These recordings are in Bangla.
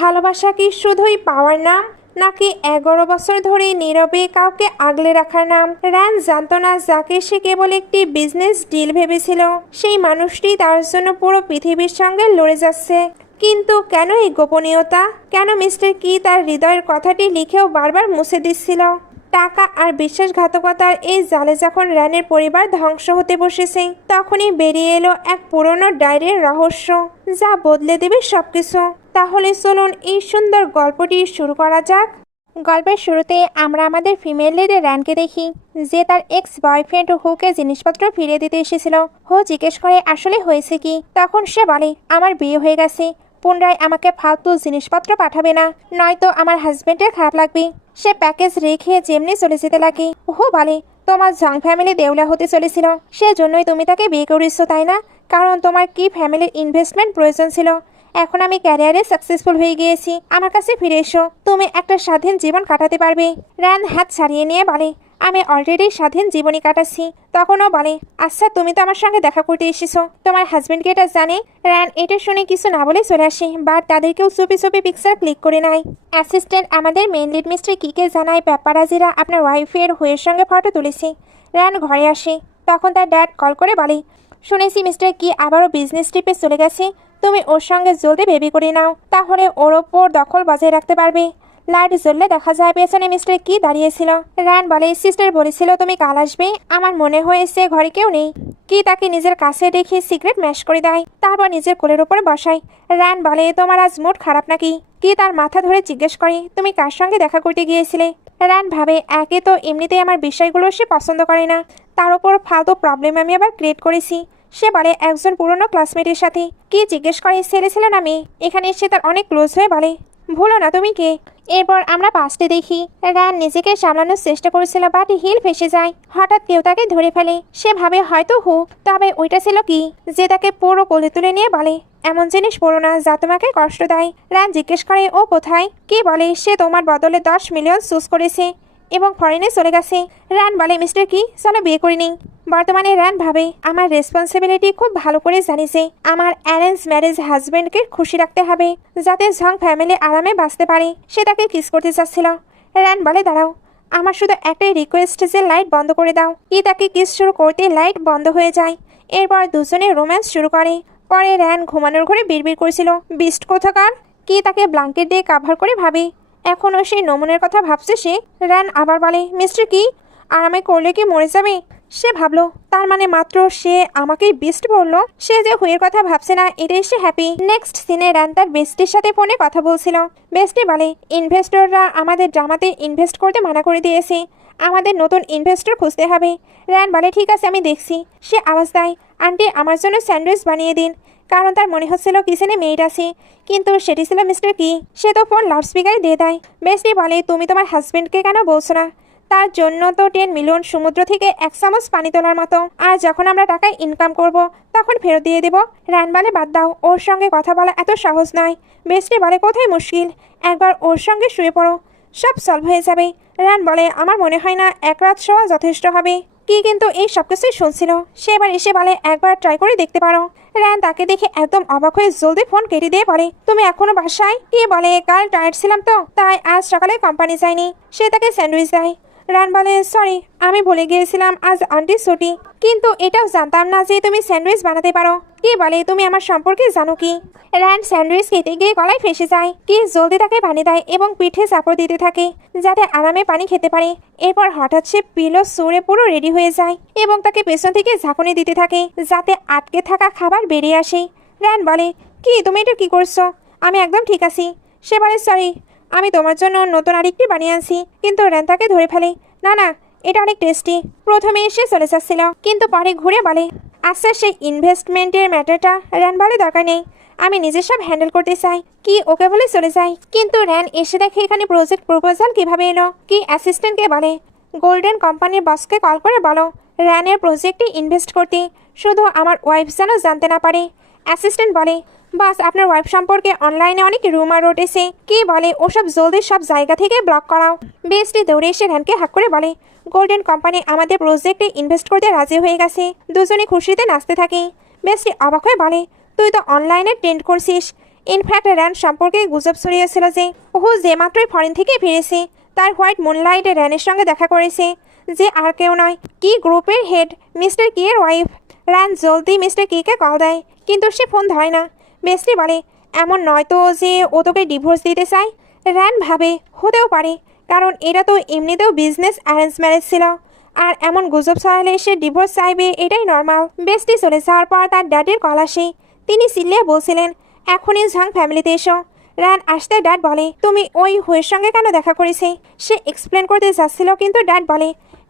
ভালোবাসা কি শুধুই পাওয়ার নাম, নাকি 11 বছর ধরে নীরবে কাউকে আগলে রাখার নাম? রান জানতো না যাকে সে কেবল একটি বিজনেস ডিল ভেবেছিল, সেই মানুষটি তার জন্য পুরো পৃথিবীর সঙ্গে লড়ে যাচ্ছে। কিন্তু কেন এই গোপনীয়তা? কেন মিস্টার কি তার হৃদয়ের কথাটি লিখেও বারবার মুছে দিচ্ছিল? টাকা আর বিশ্বাসঘাতকতার এই জালে যখন রানের পরিবার ধ্বংস হতে বসেছে, তখনই বেরিয়ে এলো এক পুরনো ডায়েরির রহস্য, যা বদলে দেবে সবকিছু। তাহলে চলুন এই সুন্দর গল্পটি শুরু করা যাক। গল্পের শুরুতে আমরা আমাদের ফিমেল লিডে রানকে দেখি, যে তার এক্স বয়ফ্রেন্ড হুকে জিনিসপত্র ফিরিয়ে দিতে এসেছিল। হু জিজ্ঞেস করে আসলে হয়েছে কি। তখন সে বলে, আমার বিয়ে হয়ে গেছে, পুনরায় আমাকে ফালতু জিনিসপত্র পাঠাবে না, নয়তো আমার হাজবেন্ডের খারাপ লাগবে। সে প্যাকেজ রেখে যেমনি চলে যেতে লাগে। হু বলে, তোমার জং ফ্যামিলি দেউলা হতে চলেছিল, সেজন্যই তুমি তাকে বিয়ে করেছো তাই না? কারণ তোমার কি ফ্যামিলির ইনভেস্টমেন্ট প্রয়োজন ছিল। এখন আমি ক্যারিয়ারে সাকসেসফুল হয়ে গিয়েছি, আমার কাছে ফিরে এসো, তুমি একটা স্বাধীন জীবন কাটাতে পারবে। রান হাত ছাড়িয়ে নিয়ে বলে, আমি অলরেডি স্বাধীন জীবনই কাটাচ্ছি। তখনও বলে, আচ্ছা তুমি তো আমার সঙ্গে দেখা করতে এসেছো, তোমার হাজবেন্ড কি এটা জানে? রান এটা শুনে কিছু না বলে চলে আসে, বাট তাদেরকেও চুপি চুপি পিকচার ক্লিক করে নেয়। অ্যাসিস্ট্যান্ট আমাদের মেন লিড মিস্টার কিকে জানায় প্যাপারাজিরা আপনার ওয়াইফের হুয়ের সঙ্গে ফটো তুলেছে। রান ঘরে আসে, তখন তার ড্যাড কল করে বলে, শুনেছি মিস্টার কি আবারও বিজনেস ট্রিপে চলে গেছে, তুমি ওর সঙ্গে জলদি বেবি করে নাও, তাহলে ওর ওপর দখল বজায় রাখতে পারবে। লাইট জ্বললে দেখা যায় পেছনে মিস্টার কি দাঁড়িয়েছিল। রান বলে, সিস্টার বলেছিল তুমি কাল আসবে, আমার মনে হয়েছে ঘরে কেউ নেই। কি তাকে নিজের কাছে রেখে সিগারেট ম্যাশ করে দেয়, তারপর নিজের কোলের উপরে বসায়। রান বলে, তোমার আজ মুড খারাপ নাকি? কি তার মাথা ধরে জিজ্ঞেস করে, তুমি কার সঙ্গে দেখা করতে গিয়েছিলে? রান ভাবে, একে তো এমনিতেই আমার বিষয়গুলো সে পছন্দ করে না, তার উপর ফালতু প্রবলেম আমি আবার ক্রিয়েট করেছি। সে বলে, একজন পুরনো ক্লাসমেটের সাথে। কি জিজ্ঞেস করে, ছেলে ছিল না মেয়ে? এখানে এসে তার অনেক ক্লোজ হয়ে বলে, ভুলো না তুমি কে। এরপর আমরা পাশে দেখি রান নিজেকে সামলানোর চেষ্টা করেছিল, বাট হিল ফেসে যায়। হঠাৎ কেউ তাকে ধরে ফেলে, সে ভাবে হয়তো হু, তবে ওইটা ছিল কি, যে তাকে পুরো কোলে তুলে নিয়ে বলে, এমন জিনিস পড়ো না যা তোমাকে কষ্ট দেয়। রান জিজ্ঞেস করে, ও কোথায়? কি বলে, সে তোমার বদলে 10 মিলিয়ন চুজ করেছে এবং ফরেনে চলে গেছে। রান বলে, মিস্টার কি চলো বিয়ে করে নিই। বর্তমানে রান ভাবে, আমার রেসপন্সিবিলিটি খুব ভালো করে জানিছে, আমার অ্যারেঞ্জ ম্যারেজ হাজবেন্ডকে খুশি রাখতে হবে, যাতে ঝং ফ্যামিলি আরামে বাঁচতে পারে। সে তাকে কিস করতে চাচ্ছিল। রান বলে, দাঁড়াও, আমার শুধু একটাই রিকোয়েস্ট যে লাইট বন্ধ করে দাও। কি তাকে কিস শুরু করতে লাইট বন্ধ হয়ে যায়। এরপর দুজনে রোম্যান্স শুরু করে। পরে রান ঘুমানোর ঘরে বিড়বিড় করেছিল, বিস্ট কোথাকার। কি তাকে ব্ল্যাঙ্কেট দিয়ে কাভার করে ভাবে, এখনও সেই নমুনের কথা ভাবছে সে। রান আবার বলে, মিস্টার কি আরামে করলে কি মরে যাবে? সে ভাবলো, তার মানে মাত্র সে আমাকেই বিস্ট বললো, সে যে হুয়ের কথা ভাবছে না এটাই সে হ্যাপি। নেক্সট সিনে রান তার বেস্টির সাথে ফোনে কথা বলছিল। বেস্টি বলে, ইনভেস্টররা আমাদের ড্রামাতে ইনভেস্ট করতে মানা করে দিয়েছে, আমাদের নতুন ইনভেস্টর খুঁজতে হবে। রান বলে, ঠিক আছে আমি দেখছি। সে আওয়াজ দেয়, আন্টি আমার জন্য স্যান্ডউইচ বানিয়ে দিন, কারণ তার মনে হচ্ছিল কিচেনে মেয়েড আছে, কিন্তু সেটি ছিল মিস্টার কি। সে তো ফোন লাউডস্পিকারে দিয়ে দেয়। বেস্টি বলে, তুমি তোমার হাজবেন্ডকে কেন বলছো না? তার জন্য তো 10 মিলিয়ন সমুদ্র থেকে 1 চামচ পানি তোলার মতো, আর যখন আমরা টাকা ইনকাম করব তখন ফেরত দিয়ে দেব। রান বলে, বাদ দাও, ওর সঙ্গে কথা বলা এত সহজ নয়। বেস্টি বলে, কোথায় মুশকিল, একবার ওর সঙ্গে শুয়ে পড়ো, সব সলভ হয়ে যাবে। রান বলে, আমার মনে হয় না 1 রাত শোয়া যথেষ্ট হবে। কি কিন্তু এই সব কিছুই শুনছিল। সে এবার এসে বলে, একবার ট্রাই করে দেখতে পারো। রান তাকে দেখে একদম অবাক হয়ে জলদি ফোন কেটে দিয়ে বলে, তুমি এখনো বাসায়? কি বলে, কাল টায়ার্ড ছিলাম তো, তাই আজ সকালে কোম্পানি যাইনি। সে তাকে স্যান্ডউইচ দেয়। রান বলে, সরি আমি ভুলে গিয়েছিলাম আজ আন্টির ছুটি, কিন্তু এটাও জানতাম না যে তুমি স্যান্ডউইচ বানাতে পারো। কি বলে, তুমি আমার সম্পর্কে জানো কি? রান স্যান্ডউইচ খেতে গিয়ে গলায় ফেসে যায়। কি জলদি তাকে পানি দেয় এবং পিঠে চাপড় দিতে থাকে, যাতে আরামে পানি খেতে পারে। এরপর হঠাৎ সে পিলো সরে পুরো রেডি হয়ে যায় এবং তাকে পেছন থেকে ঝাঁকুনি দিতে থাকে, যাতে আটকে থাকা খাবার বেরিয়ে আসে। রান বলে, কি তুমি এটা কি করছো? আমি একদম ঠিক আছি। সে বলে, সরি আমি তোমার জন্য নতুন আরেকটি বানিয়ে আনছি। কিন্তু রান তাকে ধরে ফেলে, না না এটা অনেক টেস্টি। প্রথমে এসে চলে যাচ্ছিল, কিন্তু পরে ঘুরে বলে, আচ্ছা সেই ইনভেস্টমেন্টের ম্যাটারটা? রান বলে, দরকার নেই, আমি নিজে সব হ্যান্ডেল করতে চাই। কি ওকে বলে চলে যায়। কিন্তু রান এসে দেখে এখানে প্রজেক্ট প্রপোজাল কিভাবে এলো। কি অ্যাসিস্ট্যান্টকে বলে, গোল্ডেন কোম্পানির বসকে কল করে বলো রানের প্রজেক্টে ইনভেস্ট করতে, শুধু আমার ওয়াইফ যেন জানতে না পারে। অ্যাসিস্ট্যান্ট বলে, বাস আপনার ওয়াইফ সম্পর্কে অনলাইনে অনেক রুমার উঠেছে। কি বলে, ওসব জলদি সব জায়গা থেকে ব্লক করাও। বেস্টি দৌড়ে এসে রানকে হাক করে বলে, গোল্ডেন কোম্পানি আমাদের প্রজেক্টে ইনভেস্ট করতে রাজি হয়ে গেছে। দুজনে খুশিতে নাচতে থাকে। বেস্টি অবাক হয়ে বলে, তুই তো অনলাইনে ট্রেন্ড করছিস, ইনফ্যাক্ট র্যান সম্পর্কে গুজব ছড়িয়েছিল যে যে মাত্রই ফরেন থেকে ফিরেছে তার হোয়াইট মুনলাইট র্যানের সঙ্গে দেখা করেছে, যে আর কেউ নয় কি গ্রুপের হেড মিস্টার কি এর ওয়াইফ। র্যান জলদি মিস্টার কিকে কল দেয়, কিন্তু সে ফোন ধরে না। বেস্টি বলে, এমন নয় তো যে ও তোকে ডিভোর্স দিতে চায়? র্যান ভাবে হতেও পারে, কারণ এটা তো এমনিতেও বিজনেস অ্যারেঞ্জ ম্যারেজ ছিল, আর এমন গুজব ছড়ালে সে ডিভোর্স চাইবে, এটাই নর্মাল। বেস্টি চলে যাওয়ার পর তার ড্যাডির কল আসে। তিনি চিল্লিয়ে বলছিলেন, এখনই ঝাং ফ্যামিলিতে এসো। র্যান আসতে ড্যাড বলে, তুমি ওই হুয়ের সঙ্গে কেন দেখা করেছে? সে এক্সপ্লেন করতে যাচ্ছিল, কিন্তু ড্যাড বলে,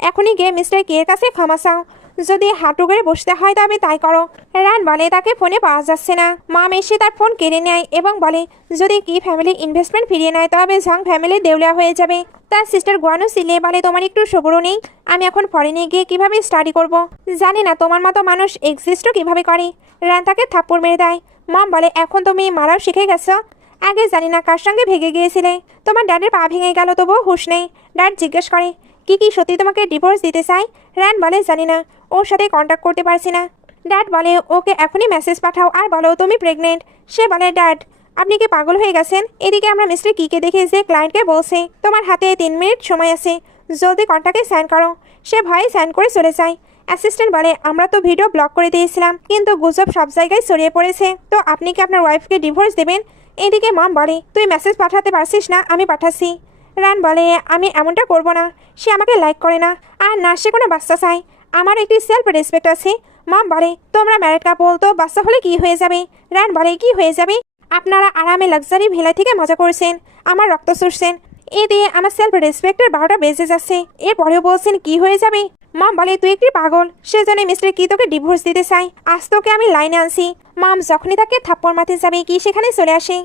এখনই গিয়ে মিস্টার কে এর কাছে ক্ষমা চাও। যদি হাঁটু করে বসতে হয় তবে তাই করো। র্যান বলে তাকে ফোনে পাওয়া যাচ্ছে না। মাম এসে তার ফোন কেড়ে নেয় এবং বলে, যদি কি ফ্যামিলি ইনভেস্টমেন্ট ফিরিয়ে নেয় তবে ঝাং ফ্যামিলি দেউলিয়া হয়ে যাবে। তার সিস্টার গুয়ানো চিল্লিয়ে বলে, তোমার একটু সবুরও নেই? আমি এখন ফরেনে গিয়ে কিভাবে স্টাডি করব? জানি না তোমার মতো মানুষ এক্সিস্টও কিভাবে করে। র্যান তাকে থাপ্পড় মেরে দেয়। মম বলে, এখন তুমি মারাও শিখে গেছো? আগে জানি না কার সঙ্গে ভেগে গিয়েছিলে। তোমার ড্যাডের পা ভেঙে গেল, তবুও হুঁশ নেই। ড্যাড জিজ্ঞেস করে, কি সত্যি তোমাকে ডিভোর্স দিতে চাই? র্যান বলে, জানি না, ওর সাথে কন্ট্যাক্ট করতে পারছি না। ড্যাড বলে, ওকে এখনই মেসেজ পাঠাও আর বলো তুমি প্রেগনেন্ট। সে বলে, ড্যাড আপনি কি পাগল হয়ে গেছেন? এদিকে আমরা মিস্টার কিকে দেখে যে ক্লায়েন্টকে বলছে তোমার হাতে 3 মিনিট সময় আছে, জলদি কন্ট্যাক্টে সাইন করো। সে ভয়ে সাইন করে চলে যায়। অ্যাসিস্ট্যান্ট বলে, আমরা তো ভিডিও ব্লক করে দিয়েছিলাম, কিন্তু গুজব সব জায়গায় ছড়িয়ে পড়েছে, তো আপনি কি আপনার ওয়াইফকে ডিভোর্স দেবেন? এদিকে মম বলে, তুই মেসেজ পাঠাতে পারছিস না, আমি পাঠাচ্ছি। র্যান বলে, আমি এমনটা করব না। সে আমাকে লাইক করে না, আর না সে কোনো বাচ্চা চায়। আমার একটি সেলফ রেসপেক্ট আছে। মম বলে, তোমরা ম্যারিড কাপল, তো বাচ্চা হলে কি হয়ে যাবে? র্যান বলে, কি হয়ে যাবে? আপনারা আরামে লাক্সারি ভিলা থেকে মজা করছেন, আমার রক্ত চুষছেন, এ দিয়ে আমার সেলফ রেসপেক্টের 12টা বেজে যাচ্ছে, এরপরেও বলছেন কি হয়ে যাবে? মম বলে, তুই একটি পাগল, সেজন্য মিস্টার কি তোকে ডিভোর্স দিতে চাই। আজ তোকে আমি লাইনে আনছি। মম যখনই তাকে থাপ্পড় মারতে যাবে কি সেখানে চলে আসে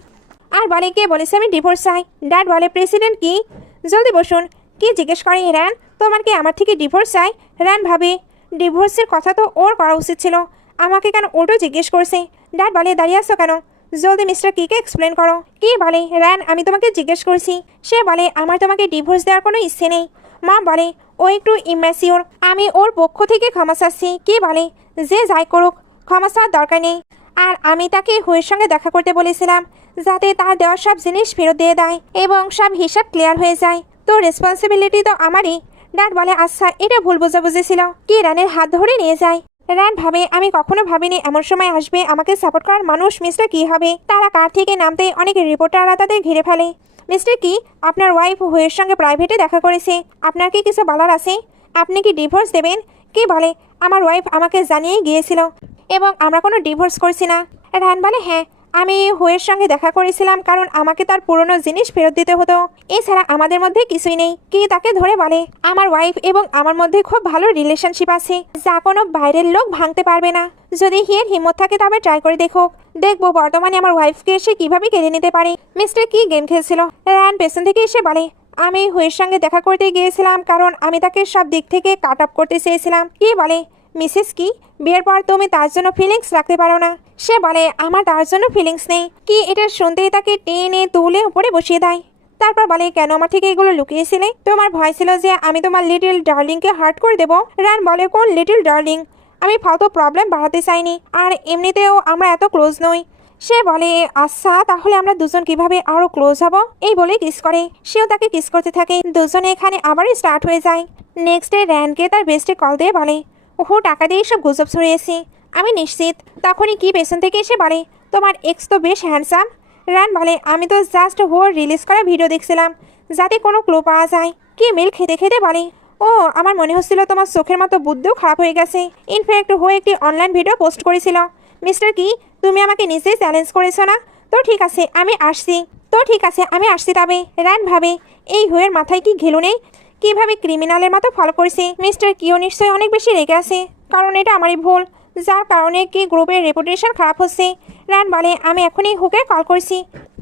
আর বলে, কে বলেছে আমি ডিভোর্স চাই? ড্যাড বলে, প্রেসিডেন্ট কি। জলদি বসুন। কি জিজ্ঞেস করে র্যান, তোমার কি আমার থেকে ডিভোর্স চাই? র্যান ভাবে, ডিভোর্সের কথা তো ওর করা উচিত ছিল, আমাকে কেন ওটা জিজ্ঞেস করছে? ড্যাড বলে, দাঁড়িয়ে আসো কেন? জলদি মিস্টার কিকে এক্সপ্লেন করো। কি বলে, র্যান আমি তোমাকে জিজ্ঞেস করছি। সে বলে, আমার তোমাকে ডিভোর্স দেওয়ার কোনো ইচ্ছে নেই। মা বলে, ও একটু ইম্যাচিওর, আমি ওর পক্ষ থেকে ক্ষমা চাচ্ছি। কি বলে, যে যাই করুক ক্ষমা চাওয়ার দরকার নেই। আর আমি তাকে হুয়ের সঙ্গে দেখা করতে বলেছিলাম, যাতে তার দেওয়া সব জিনিস ফেরত দিয়ে দেয় এবং সব হিসাব ক্লিয়ার হয়ে যায়। তো রেসপন্সিবিলিটি তো আমারই। ড্যাড বলে, আচ্ছা এটা ভুল বোঝাবুঝি ছিল। কি র্যানের হাত ধরে নিয়ে যায়। র্যান ভাবে, আমি কখনো ভাবিনি এমন সময় আসবে, আমাকে সাপোর্ট করার মানুষ মিস্টার কি হবে। তারা কার থেকে নামতে অনেক রিপোর্টাররা তাদের ঘিরে ফেলে। মিস্টার কি, আপনার ওয়াইফ হুয়ের সঙ্গে প্রাইভেটে দেখা করেছে, আপনার কি কিছু বলার আছে? আপনি কি ডিভোর্স দেবেন? কি বলে, আমার ওয়াইফ আমাকে জানিয়ে গিয়েছিল এবং আমরা কোনো ডিভোর্স করছি না। র্যান বলে, হ্যাঁ আমি হুয়ের সঙ্গে দেখা করেছিলাম, কারণ আমাকে তার পুরনো জিনিস ফেরত দিতে হতো। এছাড়া আমাদের মধ্যে কিছুই নেই। কি তাকে ধরে বলে, আমার ওয়াইফ এবং আমার মধ্যে খুব ভালো রিলেশনশিপ আছে, যা কোনো বাইরের লোক ভাঙতে পারবে না। যদি হিয়ের হিম্মত থাকে তবে ট্রাই করে দেখবো বর্তমানে আমার ওয়াইফকে সে কিভাবে কেড়ে নিতে পারে। মিস্টার কি গেম খেলছিল। র্যান পেছন থেকে এসে বলে, আমি হুয়ের সঙ্গে দেখা করতে গিয়েছিলাম, কারণ আমি তাকে সব দিক থেকে কাট আপ করতে চেয়েছিলাম। কি বলে, মিসেস কি, বিয়ের পর তুমি তার জন্য ফিলিংস রাখতে পারো না? সে বলে, আমার তার জন্য ফিলিংস নেই। কি এটা শুনতেই তাকে টেনে তুলে উপরে বসিয়ে দেয়। তারপর বলে, কেন আমার থেকে এগুলো লুকিয়েছিলে? তোমার ভয় ছিল যে আমি তোমার লিটল ডার্লিংকে হার্ট করে দেবো। র্যান বলে, কোন লিটল ডার্লিং? আমি ফালতু প্রবলেম বাড়াতে চাইনি, আর এমনিতেও আমরা এত ক্লোজ নই। সে বলে, আচ্ছা তাহলে আমরা দুজন কিভাবে আরো ক্লোজ হব? এই বলে কিস করে। সেও তাকে কিস করতে থাকে। দুজনে এখানে আবার স্টার্ট হয়ে যায়। নেক্সট ডে র্যানকে তার বেস্টে কল দিয়ে বলে, ওহো টাকা দিয়ে সব গুজব ছড়িয়েছি, আমি নিশ্চিত। তখনই কি পেছন থেকে এসে বলে, তোমার এক্স তো বেশ হ্যান্ডসাম। র্যান বলে, আমি তো জাস্ট হোর রিলিজ করা ভিডিও দেখছিলাম, যাতে কোনো ক্লু পাওয়া যায়। কি মিল খেতে খেতে বলে, ও আমার মনে হচ্ছিল তোমার চোখের মতো বুদ্ধিও খারাপ হয়ে গেছে। ইনফ্যাক্ট হো একটি অনলাইন ভিডিও পোস্ট করেছিল। মিস্টার কি, তুমি আমাকে নিজেই চ্যালেঞ্জ করেছো না? তো ঠিক আছে আমি আসছি তবে। র্যান ভাবে, এই হুয়ের মাথায় কি ঘেলু নেই, কিভাবে ক্রিমিনালের মতো ফলো করছে। মিস্টার কিও নিশ্চয়ই অনেক বেশি রেগে আছে, কারণ এটা আমারই ভুল, যার কারণে কি গ্রুপের রেপুটেশন খারাপ হচ্ছে। র্যান বলে, আমি এখনই হুকে কল করছি।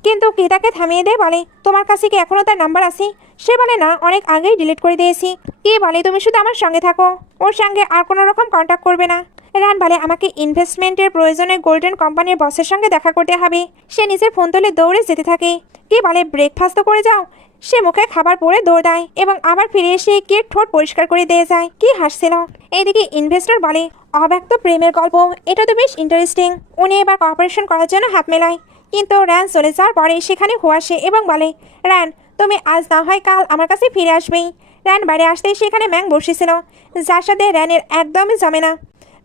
কিন্তু কি তাকে থামিয়ে দেয়, বলে, তোমার কাছে কি এখনও তার নাম্বার আছে? সে বলে, না, অনেক আগেই ডিলিট করে দিয়েছি। কি বলে, তুমি শুধু আমার সঙ্গে থাকো, ওর সঙ্গে আর কোনো রকম কন্ট্যাক্ট করবে না। র্যান বলে, আমাকে ইনভেস্টমেন্টের প্রয়োজনে গোল্ডেন কোম্পানির বসের সঙ্গে দেখা করতে হবে। সে নিজের ফোন তুলে দৌড়ে যেতে থাকে। কি বলে, ব্রেকফাস্ট তো করে যাও। সে মুখে খাবার পরে দৌড় দেয় এবং আবার ফিরে এসে কে ঠোঁট পরিষ্কার করে দিয়ে যায়। কি হাসছিল। এইদিকে ইনভেস্টর বলে, অব্যক্ত প্রেমের গল্প, এটা তো বেশ ইন্টারেস্টিং। উনি এবার কর্পোরেশন করার জন্য হাত মেলায়। কিন্তু র্যান চলে যাওয়ার পরে সেখানে হু আসে এবং বলে, র্যান তুমি আজ না হয় কাল আমার কাছে ফিরে আসবেই। র্যান বাইরে আসতেই সেখানে ম্যাং বসেছিল, যার সাথে র্যানের একদমই জমে না।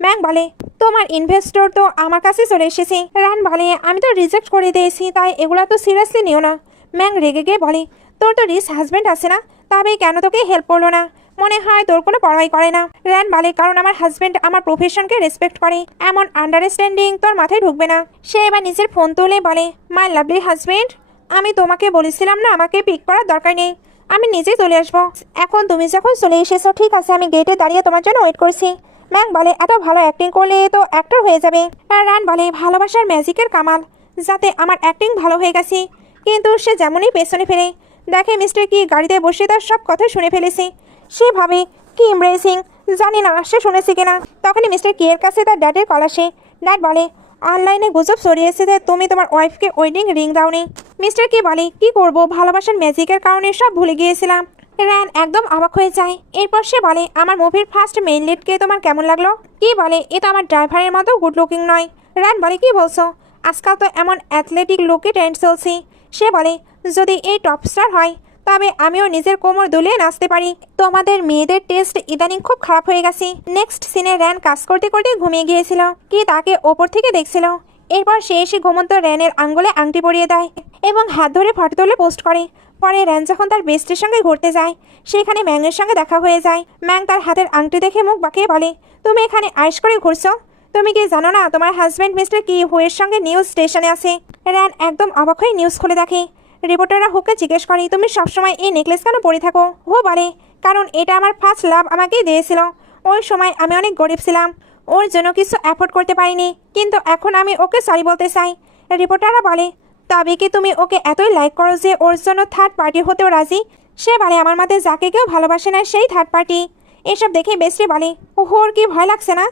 ম্যাং বলে, তোমার ইনভেস্টর তো আমার কাছে চলে এসেছে। র্যান বলে, আমি তো রিজেক্ট করে দিয়েছি, তাই এগুলো তো সিরিয়াসলি নিও না। ম্যাং রেগে গিয়ে বলে, তোর তো রিস হাজব্যান্ড আছে না, তবে কেন তোকে হেল্প করলো না? মনে হয় তোর কোনো পড়াই করে না। র্যান বলে, কারণ আমার হাজব্যান্ড আমার প্রফেশনকে রেসপেক্ট করে, এমন আন্ডারস্ট্যান্ডিং তোর মাথায় ঢুকবে না। সে এবার নিজের ফোন তুলে বলে, মাই লাভলি হাজব্যান্ড, আমি তোমাকে বলেছিলাম না আমাকে পিক করার দরকার নেই, আমি নিজেই চলে আসবো। এখন তুমি যখন চলে এসেছো ঠিক আছে, আমি গেটে দাঁড়িয়ে তোমার জন্য ওয়েট করছি। ম্যাং বলে, এত ভালো অ্যাক্টিং করলে তো অ্যাক্টর হয়ে যাবে। আর রান বলে, ভালোবাসার ম্যাজিকের কামাল, যাতে আমার অ্যাক্টিং ভালো হয়ে গেছে। কিন্তু সে যেমনই পেছনে ফেলে দেখে মিস্টার কি গাড়িতে বসে তার সব কথা শুনে ফেলেছে। সে ভাবে কি এমব্রেসিং, জানি না সে শুনেছে কিনা। তখনই মিস্টার কি এর কাছে তার ড্যাডের কল আসে। ড্যাড বলে, অনলাইনে গুজব ছড়িয়েছে যে তুমি তোমার ওয়াইফকে ওয়েডিং রিং দাওনি। মিস্টার কি বলে, কি করব, ভালোবাসার ম্যাজিকের কারণে সব ভুলে গিয়েছিলাম। র্যান একদম অবাক হয়ে যায়। এরপর সে বলে, আমার মুভির ফার্স্ট মেইন লিডকে তোমার কেমন লাগলো? কি বলে, এ তো আমার ড্রাইভারের মতো গুড লুকিং নয়। র্যান বলে, কি বলছো? আজকাল তো এমন অ্যাথলেটিক লুকে ট্রেন্ড চলছে। সে বলে, যদি এই টপ স্টার হয় তবে আমিও নিজের কোমর দুলিয়ে নাচতে পারি। তোমাদের মেয়েদের টেস্ট ইদানিং খুব খারাপ হয়ে গেছে। নেক্সট সিনে র্যান কাজ করতে করতে ঘুমিয়ে গিয়েছিল, কি তাকে ওপর থেকে দেখছিল। এরপর সে এসে ঘুমন্ত র্যানের আঙ্গুলে আংটি পরিয়ে দেয় এবং হাত ধরে ফটো তুলে পোস্ট করে। পরে র্যান যখন তার বেস্টের সঙ্গে ঘুরতে যায় সেখানে ম্যাংয়ের সঙ্গে দেখা হয়ে যায়। ম্যাং তার হাতের আংটি দেখে মুখ বাঁকিয়ে বলে, তুমি এখানে আইস করে ঘুরছো? তুমি কি জানো না তোমার হাজব্যান্ড মিস্টার কি হুয়ের সঙ্গে নিউজ স্টেশনে আছে? র্যান একদম অবাক হয়ে নিউজ খুলে দেখে। রিপোর্টাররা হুকে জিজ্ঞেস করে, তুমি সবসময় এই নেকলেস কেন পরে থাকো? হু বলে, কারণ এটা আমার ফার্স্ট লাভ আমাকেই দিয়েছিল। ওই সময় আমি অনেক গরিব ছিলাম, ওর জন্য কিছু অ্যাফোর্ড করতে পারিনি, কিন্তু এখন আমি ওকে সরি বলতে চাই। রিপোর্টাররা বলে, তবে কি তুমি ওকে এতই লাইক করো যে ওর জন্য থার্ড পার্টি হতেও রাজি? সে বলে, আমার মাঝে যাকে কেউ ভালোবাসে না সেই থার্ড পার্টি। এসব দেখে বেস্টি বলে, ওর কি ভয় লাগছে না?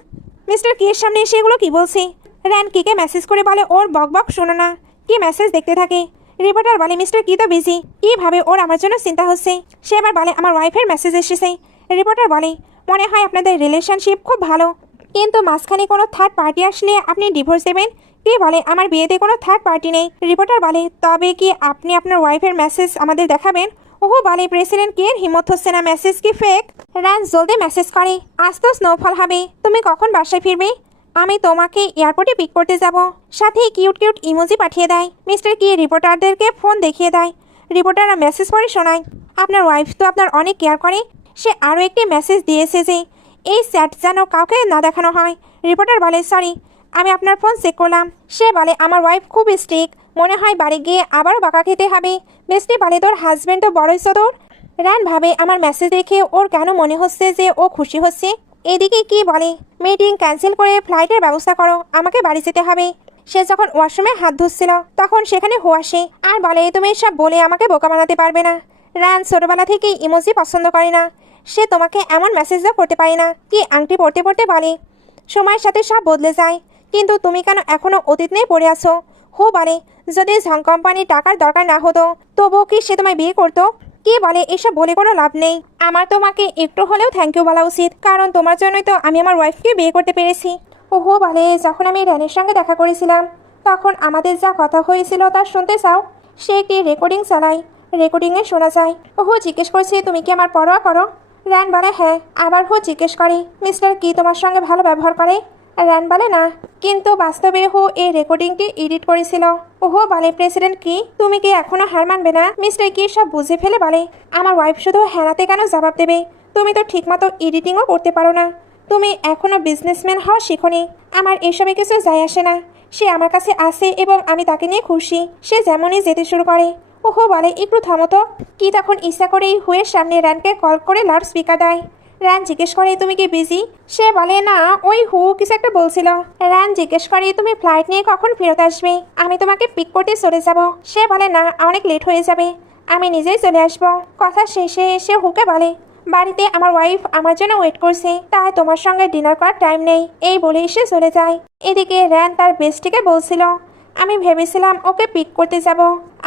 মিস্টার কি এর সামনে এসে এগুলো কি বলছি? র্যান কিকে মেসেজ করে বলে, ওর বক বক শোনো না, কি মেসেজ দেখতে থাকে। রিপোর্টার বলে, মিস্টার কি তো বিজি, কিভাবে ওর আমার জন্য চিন্তা হচ্ছে। সে আবার বলে, আমার ওয়াইফের মেসেজ এসেছে। রিপোর্টার বলে, মনে হয় আপনাদের রিলেশনশিপ খুব ভালো, কিন্তু মাঝখানে কোনো থার্ড পার্টি আসলে আপনি ডিভোর্স দেবেন। কে বলে, আমার বিয়েতে কোনো থার্ড পার্টি নেই। রিপোর্টার বলে, তবে কি আপনি আপনার ওয়াইফের মেসেজ আমাদের দেখাবেন? ওহো বলে, প্রেসিডেন্ট কি এর হিম্মত হচ্ছে না, মেসেজ কি ফেক? র্যান জলদি মেসেজ করে, আজ তো স্নোফল হবে, তুমি কখন বাসায় ফিরবে? আমি তোমাকে এয়ারপোর্টে পিক করতে যাব। সাথে কিউট কিউট ইমোজি পাঠিয়ে দেয়। মিস্টার কি রিপোর্টারদেরকে ফোন দেখিয়ে দেয়। রিপোর্টাররা মেসেজ পড়ে শোনায়, আপনার ওয়াইফ তো আপনার অনেক কেয়ার করে। সে আরও একটি মেসেজ দিয়েছে যে এই চ্যাট যেন কাউকে না দেখানো হয়। রিপোর্টার বলে, সরি, আমি আপনার ফোন চেক করলাম। সে বলে, আমার ওয়াইফ খুব স্ট্রিক, মনে হয় বাড়ি গিয়ে আবারও বাঁকা খেতে হবে। বেস্টি বলে, তোর হাজব্যান্ড তো বড়ই সদর। র্যান ভাবে, আমার মেসেজ দেখে ওর কেন মনে হচ্ছে যে ও খুশি হচ্ছে। এদিকে কি বলে, মিটিং ক্যান্সেল করে ফ্লাইটের ব্যবস্থা করো, আমাকে বাড়ি যেতে হবে। সে যখন ওয়াশরুমে হাত ধুচ্ছিল তখন সেখানে হু আসে আর বলে, তুমি এসব বলে আমাকে বোকা বানাতে পারবে না। র্যান ছোটবেলা থেকেই ইমোজি পছন্দ করে না, সে তোমাকে এমন মেসেজও করতে পারে না। কি আংটি পড়তে পড়তে বলে, সময়ের সাথে সব বদলে যায়, কিন্তু তুমি কেন এখনো অতীত নিয়ে পড়ে আছো? হু বলে, যদি ঝং কোম্পানির টাকার দরকার না হতো তবুও কি সে তোমায় বিয়ে করতো? কি বলে, এসব বলে কোনো লাভ নেই, আমার তোমাকে একটু হলেও থ্যাংক ইউ বলা উচিত, কারণ তোমার জন্যই তো আমি আমার ওয়াইফকে বিয়ে করতে পেরেছি। ওহো বলে, যখন আমি র্যানের সঙ্গে দেখা করেছিলাম তখন আমাদের যা কথা হয়েছিল তা শুনতে চাও? সে একটি রেকর্ডিং চালায়, রেকর্ডিংয়ে শোনা যায়। ওহো জিজ্ঞেস করছে, তুমি কি আমার পরোয়া করো? র্যান বলে, হ্যাঁ। আবার হো জিজ্ঞেস করে, মিস্টার কি তোমার সঙ্গে ভালো ব্যবহার করে? র্যান বলে, না, কিন্তু বাস্তবে হো এই রেকর্ডিংটি এডিট করেছিল। ওহো বলে, প্রেসিডেন্ট কি তুমি কি এখনো হার মানবে না? মিস্টার কি সব বুঝে ফেলে বলে, আমার ওয়াইফ শুধু হ্যানাতে কেন জবাব দেবে? তুমি তো ঠিকমতো এডিটিংও করতে পারো না, তুমি এখনো বিজনেসম্যান হওয়া শিখোনি। আমার এসবে কিছু যায় আসে না, সে আমার কাছে আসে এবং আমি তাকে নিয়ে খুশি। সে যেমনই যেতে শুরু করে। ওহো বলে, একটু থামো তো। কি তখন ইচ্ছা করেই হুয়ের সামনে র্যানকে কল করে লাউড স্পিকার দেয়। র্যান জিজ্ঞেস করে, তুমি কি বিজি? সে বলে, না, ওই হু কিছু একটা বলছিল। র্যান জিজ্ঞেস করে, তুমি ফ্লাইট নিয়ে কখন ফেরত আসবে? আমি তোমাকে পিক করতে চলে যাব। সে বলে, না, অনেক লেট হয়ে যাবে, আমি নিজেই চলে আসব। কথা শেষে সে হুকে বলে, বাড়িতে আমার ওয়াইফ আমার জন্য ওয়েট করছে, তাই তোমার সঙ্গে ডিনার করার টাইম নেই, এই বলেই সে চলে যায়। এদিকে র্যান তার বেস্টিকে বলছিল, আমি ভেবেছিলাম ওকে পিক করতে যাব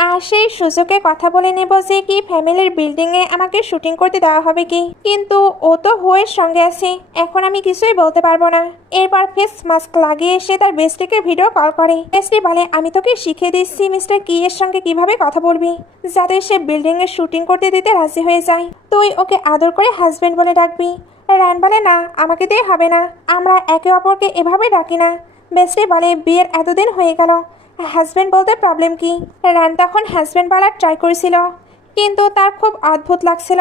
আর সেই সুযোগে কথা বলে নেব যে কি ফ্যামিলির বিল্ডিংয়ে আমাকে শুটিং করতে দেওয়া হবে কি, কিন্তু ও তো হুয়ের সঙ্গে আছে, এখন আমি কিছুই বলতে পারবো না। এরপর ফেস মাস্ক লাগিয়ে সে তার বেস্টিকে ভিডিও কল করে। বেস্টি বলে আমি তোকে শিখিয়ে দিচ্ছি মিস্টার কি এর সঙ্গে কিভাবে কথা বলবি যাতে সে বিল্ডিংয়ে শুটিং করতে দিতে রাজি হয়ে যায়। তুই ওকে আদর করে হাজবেন্ড বলে ডাকবি। রান বলে না, আমাকে দিয়ে হবে না, আমরা একে অপরকে এভাবে ডাকি না। বেস্টি বলে বিয়ের এতদিন হয়ে গেল, হাজবেন্ড বলতে প্রবলেম কি? রান তখন হাজবেন্ড বলার ট্রাই করেছিল, কিন্তু তার খুব অদ্ভুত লাগছিল।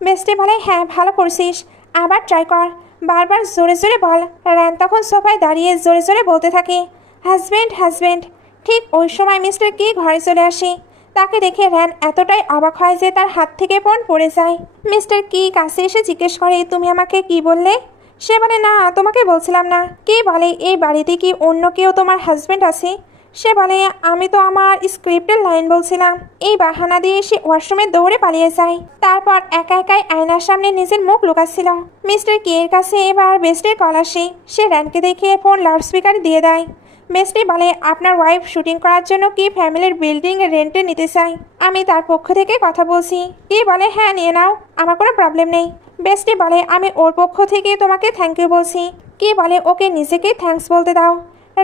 বেস্টি বলে হ্যাঁ ভালো করছিস, আবার ট্রাই কর, বারবার জোরে জোরে বল। রান তখন সোফায় দাঁড়িয়ে জোরে জোরে বলতে থাকে হাজবেন্ড হাজবেন্ড। ঠিক ওই সময় মিস্টার কি ঘরে চলে আসে। তাকে দেখে র্যান এতটাই অবাক হয় যে তার হাত থেকে ফোন পড়ে যায়। মিস্টার কি কাছে এসে জিজ্ঞেস করে তুমি আমাকে কি বললে? সে বলে না তোমাকে বলছিলাম না। কে বলে এই বাড়িতে কি অন্য কেউ তোমার হাজবেন্ড আছে? সে বলে আমি তো আমার স্ক্রিপ্টের লাইন বলছিলাম। এই বাহানা দিয়ে সে ওয়াশরুমে দৌড়ে পালিয়ে যায়। তারপর একা একাই আয়নার সামনে নিজের মুখ লুকাচ্ছিল। মিস্টার কে এর কাছে এবার বেস্টের কল আসে। সে র্যানকে দেখে ফোন লাউডস্পিকারে দিয়ে দেয়। বেস্টি বলে আপনার ওয়াইফ শুটিং করার জন্য কি ফ্যামিলির বিল্ডিং রেন্টে নিতে চাই, আমি তার পক্ষ থেকে কথা বলছি। কি বলে হ্যাঁ নিয়ে নাও, আমার কোনো প্রবলেম নেই। বেস্টি বলে আমি ওর পক্ষ থেকে তোমাকে থ্যাংক ইউ বলছি। কি বলে ওকে নিজেকে থ্যাঙ্কস বলতে দাও।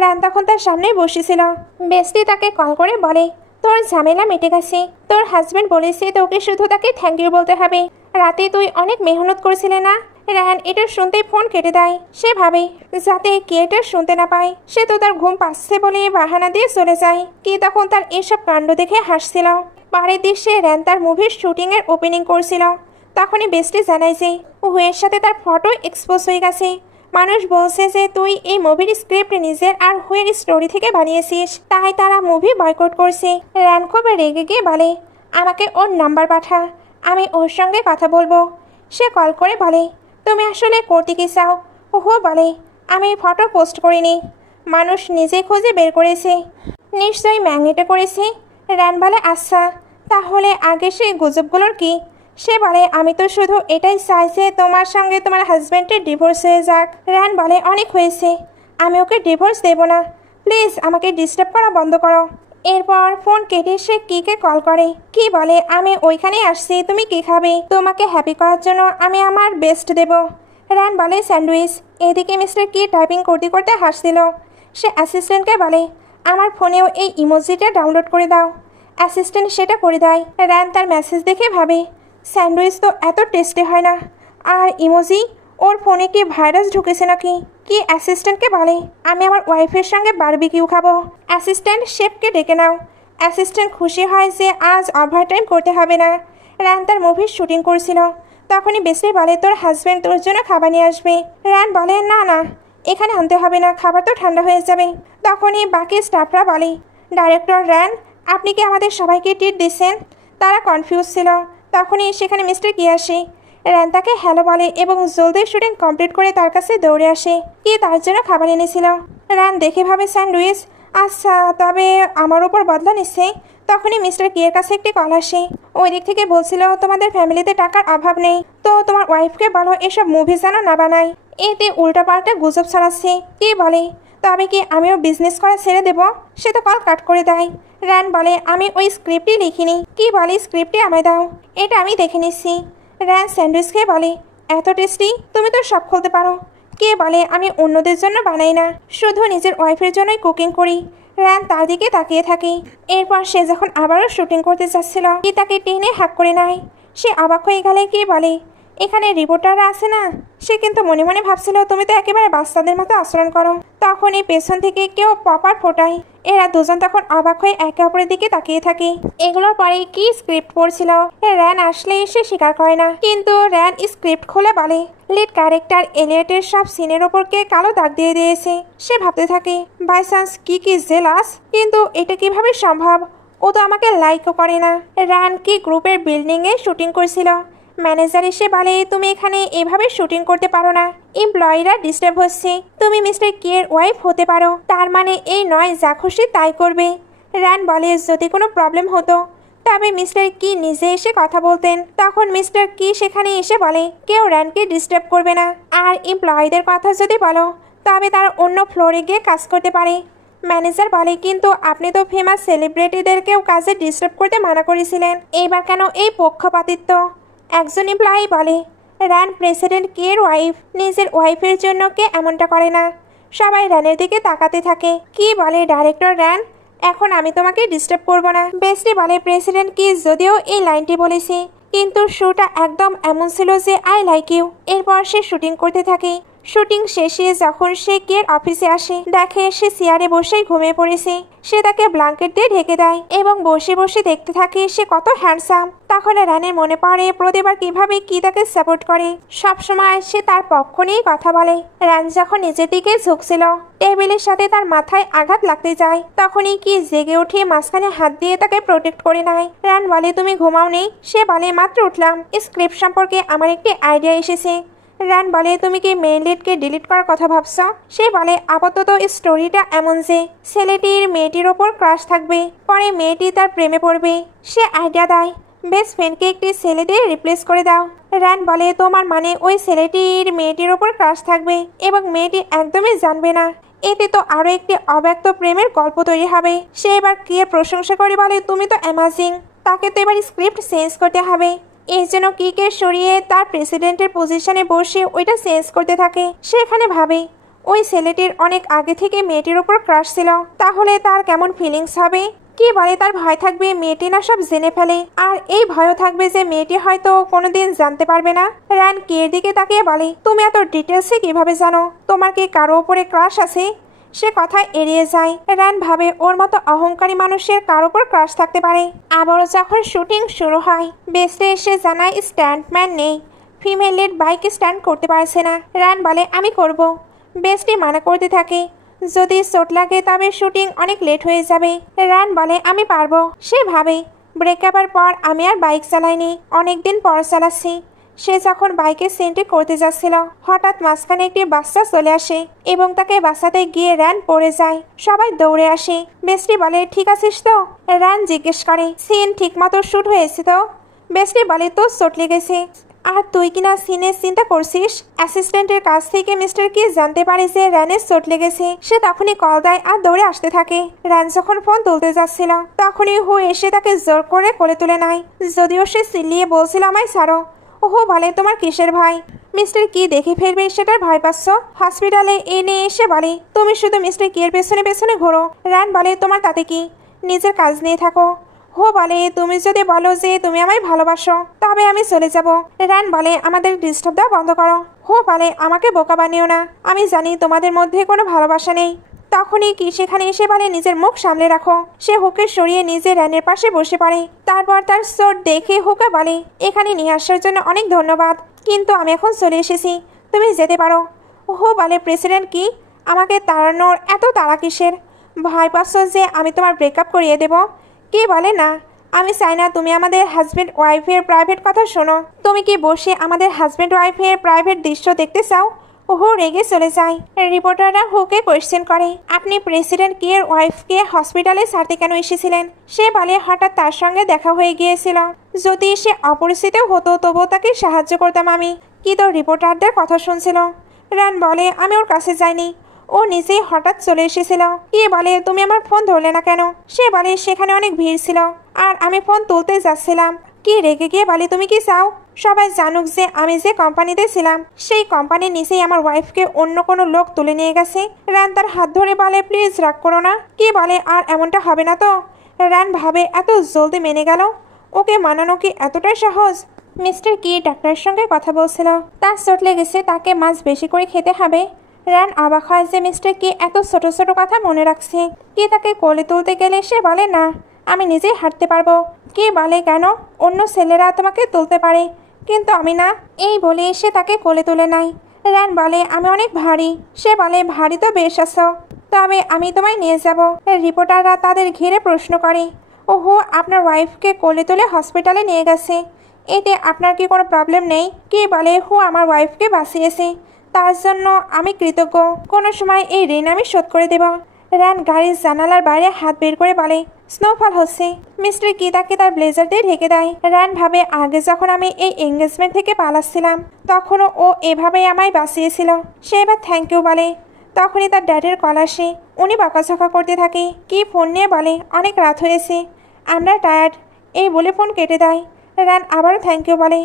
রান তখন তার সামনেই বসেছিল। বেস্টি তাকে কল করে বলে তোর ঝামেলা মিটে গেছে, তোর হাজবেন্ড বলেছে তোকে শুধু তাকে থ্যাংক ইউ বলতে হবে। রাতে তুই অনেক মেহনত করেছিলে না। রাহান এটা শুনতেই ফোন কেটে দেয়। সে ভাবে যাতে কে এটা শুনতে না পায়। সে তো তার ঘুম পাচ্ছে বলে বাহানা দিয়ে চলে যায়। কি তখন তার এসব কাণ্ড দেখে হাসছিল। পরের দৃশ্যে র্যান তার মুভির শুটিংয়ের ওপেনিং করছিল। তখনই বেস্টি জানায় যে হুয়ের সাথে তার ফটো এক্সপোজ হয়ে গেছে। মানুষ বলছে যে তুই এই মুভির স্ক্রিপ্ট নিজের আর হুয়ের স্টোরি থেকে বানিয়েছিস, তাই তারা মুভি বয়কট করছে। র্যান খুব রেগে গিয়ে বলে আমাকে ওর নাম্বার পাঠা, আমি ওর সঙ্গে কথা বলবো। সে কল করে বলে তুমি আসলে করতে কি চাও? ওহো বলে আমি ফটো পোস্ট করিনি, মানুষ নিজে খুঁজে বের করেছে, নিশ্চয়ই ম্যাগনেটে করেছে। র্যান বলে আচ্ছা তাহলে আগে সেই গুজবগুলোর কি? সে বলে আমি তো শুধু এটাই চাই যে তোমার সঙ্গে তোমার হাজব্যান্ডের ডিভোর্স হয়ে যাক। র্যান বলে অনেক হয়েছে, আমি ওকে ডিভোর্স দেব না, প্লিজ আমাকে ডিস্টার্ব করা বন্ধ করো। এরপর ফোন কেটে সে কিকে কল করে। কি বলে আমি ওইখানে আসছি, তুমি কি খাবে? তোমাকে হ্যাপি করার জন্য আমি আমার বেস্ট দেব। র্যান বলে স্যান্ডউইচ। এদিকে মিস্টার কি টাইপিং করতে করতে হাসছিল। সে অ্যাসিস্ট্যান্টকে বলে আমার ফোনেও এই ইমোজিটা ডাউনলোড করে দাও। অ্যাসিস্ট্যান্ট সেটা করে দেয়। র্যান তার মেসেজ দেখে ভাবে স্যান্ডউইচ তো এত টেস্টি হয় না, আর ইমোজি, ওর ফোনে কি ভাইরাস ঢুকেছে নাকি? কি অ্যাসিস্ট্যান্টকে বলে আমি আমার ওয়াইফের সঙ্গে বারবিকিউ খাবো। অ্যাসিস্ট্যান্ট শেফকে ডেকে নাও। অ্যাসিস্ট্যান্ট খুশি হয় যে আজ ওভারটাইম করতে হবে না। র্যান তার মুভির শুটিং করছিল। তখনই বেস্টি বলে তোর হাজব্যান্ড তোর জন্য খাবার নিয়ে আসবে। র্যান বলে না না, এখানে আনতে হবে না, খাবার তো ঠান্ডা হয়ে যাবে। তখনই বাকি স্টাফরা বলে ডাইরেক্টর র্যান আপনি কি আমাদের সবাইকে ট্রিট দিচ্ছেন? তারা কনফিউজ ছিল। তখনই সেখানে মিস্টার কি আসে। র্যান তাকে হ্যালো বলে এবং জলদি শুটিং কমপ্লিট করে তার কাছে দৌড়ে আসে। কি তার জন্য খাবার এনেছিল। র্যান দেখে ভাবে স্যান্ডউইচ, আচ্ছা তবে আমার উপর বদলা নিচ্ছে। তখনই মিস্টার কি এর কাছে একটি কল আসে। ওই দিক থেকে বলছিল তোমাদের ফ্যামিলিতে টাকার অভাব নেই, তো তোমার ওয়াইফকে বলো এসব মুভি যেন না বানায়। এতে উল্টাপাল্টা গুজব ছড়াচ্ছে। কি বলে তবে কি আমিও বিজনেস করা ছেড়ে দেব? সে তো কল কাট করে দেয়। র্যান বলে আমি ওই স্ক্রিপ্টই লিখিনি। কি বলে স্ক্রিপ্টে আমায় দাও, এটা আমি দেখে নিচ্ছি। র্যান স্যান্ডউইচ খেয়ে বলে এত টেস্টি, তুমি তো সব খুলতে পারো। কে বলে আমি অন্যদের জন্য বানাই না, শুধু নিজের ওয়াইফের জন্যই কুকিং করি। র্যান তার দিকে তাকিয়ে থাকে। এরপর সে যখন আবারও শুটিং করতে যাচ্ছিল কি তাকে টেনে হাঁক করে নেয়। সে অবাক হয়ে গেলে কে বলে এখানে রিপোর্টাররা আছে না। সে কিন্তু মনে মনে ভাবছিল তুমি তো একেবারে বাচ্চাদের মতো আচরণ করো। তখনই পেছন থেকে কেউ পপার ফোটায়। এরা দুজন তখন অবাক হয়ে একে অপরের দিকে তাকিয়ে থাকে। এগুলোর পরে কি স্ক্রিপ্ট পড়ছিল র্যান আসলে সে স্বীকার করে না, কিন্তু র্যান স্ক্রিপ্ট খুলে বলে লিড ক্যারেক্টার এলিয়টের সব সিনের ওপর কে কালো দাগ দিয়ে দিয়েছে। সে ভাবতে থাকে বাই চান্স কি জেলাস, কিন্তু এটা কিভাবে সম্ভব? ও তো আমাকে লাইকও করে না। র্যান কি গ্রুপের বিল্ডিংয়ে শুটিং করছিল। ম্যানেজার এসে বলে তুমি এখানে এভাবে শুটিং করতে পারো না, এমপ্লয়িরা ডিস্টার্ব হচ্ছে। তুমি মিস্টার কি এর ওয়াইফ হতে পারো, তার মানে এই নয় যা খুশি তাই করবে। র্যান বলে যদি কোনো প্রবলেম হতো তবে মিস্টার কি নিজে এসে কথা বলতেন। তখন মিস্টার কি সেখানে এসে বলে কেউ র্যানকে ডিস্টার্ব করবে না, আর এমপ্লয়িদের কথা যদি বলো তবে তার অন্য ফ্লোরে গিয়ে কাজ করতে পারে। ম্যানেজার বলে, কিন্তু আপনি তো ফেমাস সেলিব্রিটিদেরকেও কাজে ডিস্টার্ব করতে মানা করেছিলেন, এইবার কেন এই পক্ষপাতিত্ব? একজন এমপ্লয়ি বলে, রান প্রেসিডেন্ট কের ওয়াইফ, নিজের ওয়াইফের জন্য কে এমনটা করে না? সবাই রানের দিকে তাকাতে থাকে। কি বলে ডাইরেক্টর রান, এখন আমি তোমাকে ডিস্টার্ব করব না। বেস্টি বলে, প্রেসিডেন্ট কি যদিও এই লাইনটি বলেছে, কিন্তু শুটা একদম এমন ছিল যে আই লাইক ইউ। এরপর সে শুটিং করতে থাকে। শুটিং শেষে যখন সে কের অফিসে আসে, দেখে সে চেয়ারে বসেই ঘুমিয়ে পড়েছে। সে তাকে ব্ল্যাঙ্কেট দিয়ে ঢেকে দেয় এবং বসে বসে দেখতে থাকে সে কত হ্যান্ডসাম। তখন রানের মনে পড়ে প্রতিবার কিভাবে কি তাকে সাপোর্ট করে, সবসময় সে তার পক্ষ নিয়েই কথা বলে। রান যখন নিজের দিকে ঝুঁকছিল, টেবিলের সাথে তার মাথায় আঘাত লাগতে যায়, তখনই কি জেগে উঠে মাঝখানে হাত দিয়ে তাকে প্রোটেক্ট করে নেয়। রান বলে, তুমি ঘুমাওনি? সে বলে, মাত্র উঠলাম, স্ক্রিপ্ট সম্পর্কে আমার একটি আইডিয়া এসেছে। রান বলে, তুমি কি মেইন লিডকে ডিলিট করার কথা ভাবছ? সে বলে, আপাতত স্টোরিটা এমন যে ছেলেটির মেয়েটির ওপর ক্রাশ থাকবে, পরে মেয়েটি তার প্রেমে পড়বে। সে আইডিয়া দেয়, বেস্ট ফ্রেন্ডকে একটি ছেলে দিয়ে রিপ্লেস করে দাও। রান বলে, তোমার মানে ওই ছেলেটির মেয়েটির ওপর ক্রাশ থাকবে এবং মেয়েটি একদমই জানবে না? এতে তো আরও একটি অব্যক্ত প্রেমের গল্প তৈরি হবে। সে এবার কিয়ের প্রশংসা করে বলে, তুমি তো অ্যামাজিং। তাকে তো এবার স্ক্রিপ্ট চেঞ্জ করতে হবে। এর জন্য কিকে সরিয়ে তার প্রেসিডেন্টের পজিশনে বসে ওইটা চেঞ্জ করতে থাকে। সে এখানে ভাবে, ওই ছেলেটির অনেক আগে থেকে মেয়েটির উপর ক্রাশ ছিল, তাহলে তার কেমন ফিলিংস হবে? কি বলে, তার ভয় থাকবে মেয়েটি না সব জেনে ফেলে, আর এই ভয়ও থাকবে যে মেয়েটি হয়তো কোনোদিন জানতে পারবে না। রান কিয়ের দিকে তাকিয়ে বলে, তুমি এত ডিটেলসে কিভাবে জানো? তোমার কি কারো উপরে ক্রাশ আছে? সে কথা এড়িয়ে যায়। রান ভাবে ওর মতো অহংকারী মানুষের কার ওপর ক্রাশ থাকতে পারে। আবারও যখন শুটিং শুরু হয়, বেস্টে এসে জানায় স্ট্যান্টম্যান নেই, ফিমেল লিড বাইক স্ট্যান্ড করতে পারছে না। রান বলে, আমি করব। বেস্টি মানা করতে থাকে, যদি চোট লাগে তবে শুটিং অনেক লেট হয়ে যাবে। রান বলে, আমি পারবো। সে ভাবে, ব্রেকআপের পর আমি আর বাইক চালাইনি, অনেকদিন পর চালাচ্ছি। সে যখন বাইকে সেন্টে করতে যাচ্ছিল, হঠাৎ মাঝখানে একটি বাচ্চা চলে আসে এবং তাকে বাঁচাতে গিয়ে রান পড়ে যায়। সবাই দৌড়ে আসে। বেস্টি বলে, ঠিক আছিস তো? রান জিজ্ঞেস করে, সিন ঠিকমতো শুট হয়েছে তো? বেস্টি বলে, তোর চোট লেগেছে, আর তুই কিনা সিনের চিন্তা করছিস? অ্যাসিস্ট্যান্টের কাছ থেকে মিস্টার কি জানতে পারে যে রানের চোট লেগেছে। সে তখনই কল দেয় আর দৌড়ে আসতে থাকে। রান যখন ফোন তুলতে যাচ্ছিল, তখনই হু এসে তাকে জোর করে কোলে তুলে নেয়, যদিও সে চিল্লিয়ে বলছিল, আমায় ছাড়ো। ওহো বলে, তোমার কিসের ভয়? মিস্টার কি দেখে ফেলবে সেটার ভয় পাচ্ছ? হসপিটালে এনে এসে বলে, তুমি শুধু মিস্টার কি এর পেছনে পেছনে ঘোরো। রান বলে, তোমার তাতে কি? নিজের কাজ নিয়ে থাকো। হো বলে, তুমি যদি বলো যে তুমি আমায় ভালোবাসো তবে আমি চলে যাব। রান বলে, আমাদের ডিস্টার্ব দেওয়া বন্ধ করো। হো বলে, আমাকে বোকা বানিও না, আমি জানি তোমাদের মধ্যে কোনো ভালোবাসা নেই। তখনই কি সেখানে এসে বলে, নিজের মুখ সামলে রাখো। সে হুকে সরিয়ে নিজে রানের পাশে বসে পড়ে। তারপর তার চোট দেখে হুকে বলে, এখানে নিয়ে আসার জন্য অনেক ধন্যবাদ, কিন্তু আমি এখন চলে এসেছি, তুমি যেতে পারো। হো বলে, প্রেসিডেন্ট কি, আমাকে তাড়ানোর এত তাড়া কিসের? ভয় পাচ্ছ যে আমি তোমার ব্রেকআপ করিয়ে দেব? কে বলে, না, আমি চাই না তুমি আমাদের হাজব্যান্ড ওয়াইফের প্রাইভেট কথা শোনো। তুমি কি বসে আমাদের হাজব্যান্ড ওয়াইফের প্রাইভেট দৃশ্য দেখতে চাও? ওহো রেগে চলে যায়। রিপোর্টাররা হুকে কোয়েশ্চেন করে, আপনি প্রেসিডেন্ট কিয়ের ওয়াইফকে হসপিটালে ছাড়তে কেন এসেছিলেন? সে বলে, হঠাৎ তার সঙ্গে দেখা হয়ে গিয়েছিল, যদি সে অপরিচিত হতো তবুও তাকে সাহায্য করতাম আমি। কি তো রিপোর্টারদের কথা শুনছিল? রান বলে, আমি ওর কাছে যাইনি, ও নিজেই হঠাৎ চলে এসেছিল। কে বলে, তুমি আমার ফোন ধরলে না কেন? সে বলে, সেখানে অনেক ভিড় ছিল আর আমি ফোন তুলতে যাচ্ছিলাম। কি রেগে গিয়ে বলে, তুমি কি চাও সবাই জানুক যে আমি যে কোম্পানিতে ছিলাম সেই কোম্পানির নিচেই আমার ওয়াইফকে অন্য কোনো লোক তুলে নিয়ে গেছে? রান তার হাত ধরে বলে, প্লিজ রাগ করো না। কি বলে, আর এমনটা হবে না তো? রান ভাবে, এত জলদি মেনে গেল, ওকে মানানো কি এতটাই সহজ? মিস্টার কি ডাক্তারের সঙ্গে কথা বলছিল, তার চোট লেগেছে, তাকে মাছ বেশি করে খেতে হবে। রান অবাক হয় যে মিস্টার কি এত ছোট ছোট কথা মনে রাখছে। কি তাকে কোলে তুলতে গেলে সে বলে, না, আমি নিজেই হাঁটতে পারবো। কে বলে, কেন? অন্য ছেলেরা তোমাকে তুলতে পারে, কিন্তু আমি না। এই বলে সে তাকে কোলে তুলে নেয়। রান বলে, আমি অনেক ভারী। সে বলে, ভারী তো বেশ আছো, তবে আমি তোমায় নিয়ে যাব। রিপোর্টাররা তাদের ঘিরে প্রশ্ন করে, ওহো, আপনার ওয়াইফকে কোলে তুলে হসপিটালে নিয়ে গেছে, এতে আপনার কি কোনো প্রবলেম নেই? কে বলে, হু আমার ওয়াইফকে বাঁচিয়েছে, তার জন্য আমি কৃতজ্ঞ, কোনো সময় এই ঋণ আমি শোধ করে দেব। রান গাড়ির জানালার বাইরে হাত বের করে বলে, স্নোফল হচ্ছে। মিস্টার কি তাকে তার ব্লেজার দিয়ে ঢেকে দেয়। রান ভাবে, আগে যখন আমি এই এঙ্গেজমেন্ট থেকে পালাচ্ছিলাম তখনও ও এভাবেই আমায় বাঁচিয়েছিল। সে এবার থ্যাংক ইউ বলে। তখনই তার ড্যাডের কল আসে। উনি বকাঝকা করতে থাকে, কি ফোন নিয়ে বলে অনেক রাত হয়েছে, আমরা টায়ার্ড, এই বলে ফোন কেটে দেয়। রান আবারও থ্যাংক ইউ বলে।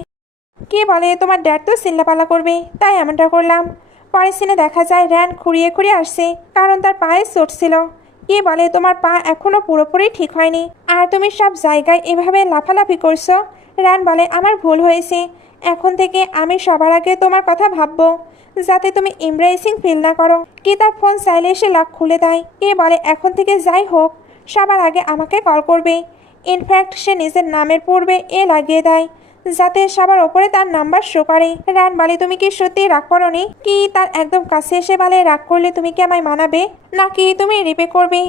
কে বলে তোমার ড্যাড তো চিল্লাপাল্লা করবে, তাই এমনটা করলাম। পরের সিনে দেখা যায় র্যান খুঁড়িয়ে খুঁড়িয়ে আসছে, কারণ তার পায়ে চোট ছিল। কে বলে তোমার পা এখনো পুরোপুরি ঠিক হয়নি, আর তুমি সব জায়গায় এভাবে লাফালাফি করছো। রান বলে আমার ভুল হয়েছে, এখন থেকে আমি সবার আগে তোমার কথা ভাববো, যাতে তুমি এমব্রেসিং ফিল না করো। কি তার ফোন চাইলে এসে লক খুলে দেয়। কে বলে এখন থেকে যাই হোক সবার আগে আমাকে কল করবে। ইনফ্যাক্ট সে নিজের নামের পূর্বে এ লাগিয়ে দেয়, যাতে সবার ওপরে তার নাম্বার শো করে। রান বলে তুমি কি সত্যি রাগ করোনি? কি তার একদম কাছে এসে বলে রাগ করলে তুমি কি আমায় মানাবে, নাকি তুমি রিপে করবে?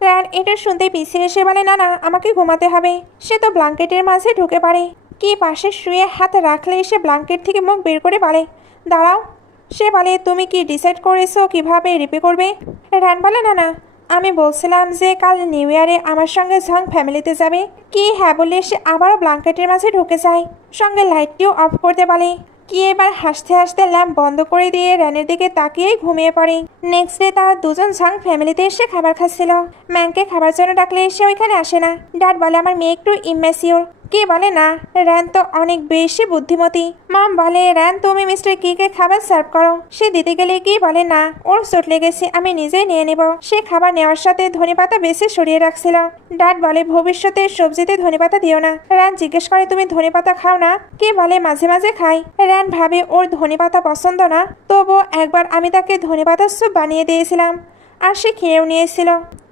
রান এটা শুনতে পিছিয়ে এসে বলে না না, আমাকে ঘুমাতে হবে। সে তো ব্ল্যাঙ্কেটের মাঝে ঢুকে পড়ে। কি পাশে শুয়ে হাত রাখলে সে ব্ল্যাঙ্কেট থেকে মুখ বের করে বলে দাঁড়াও। সে বলে তুমি কি ডিসাইড করেছো কিভাবে রিপে করবে? রান বলে না না, আমি বলছিলাম যে কাল নিউ ইয়ারে আমার সঙ্গে ঝং ফ্যামিলিতে যাবে। কি হ্যাঁ বলে সে আবারও ব্ল্যাঙ্কেটের মাঝে ঢুকে যায়, সঙ্গে লাইটটিও অফ করতে বলে। কি এবার হাসতে হাসতে ল্যাম্প বন্ধ করে দিয়ে রানের দিকে তাকিয়েই ঘুমিয়ে পড়ে। নেক্সট ডে তারা দুজন ঝং ফ্যামিলিতে এসে খাবার খাচ্ছিল। ম্যাংকে খাবার জন্য ডাকলে সে ওইখানে আসে না। ড্যাড বলে আমার মেয়ে একটু ইম্যাচিওর। কে বলে না, র্যান তো অনেক বেশি বুদ্ধিমতী। মম বলে র্যান তুমি মিস্টার কিকে খাবার সার্ভ করো। সে দিতে গেলে কি বলে না, ওর চোট লেগেছে, আমি নিজেই নিয়ে নেব। সে খাবার নেওয়ার সাথে ধনেপাতা বেশি সরিয়ে রাখছিল। ড্যাড বলে ভবিষ্যতে সবজিতে ধনেপাতা দিও না। র্যান জিজ্ঞেস করে তুমি ধনেপাতা খাও না? কে বলে মাঝে মাঝে খাই। র্যান ভাবে ওর ধনেপাতা পছন্দ না, তবুও একবার আমি তাকে ধনেপাতার স্যুপ বানিয়ে দিয়েছিলাম, আর সে খেয়েও নিয়েছিল।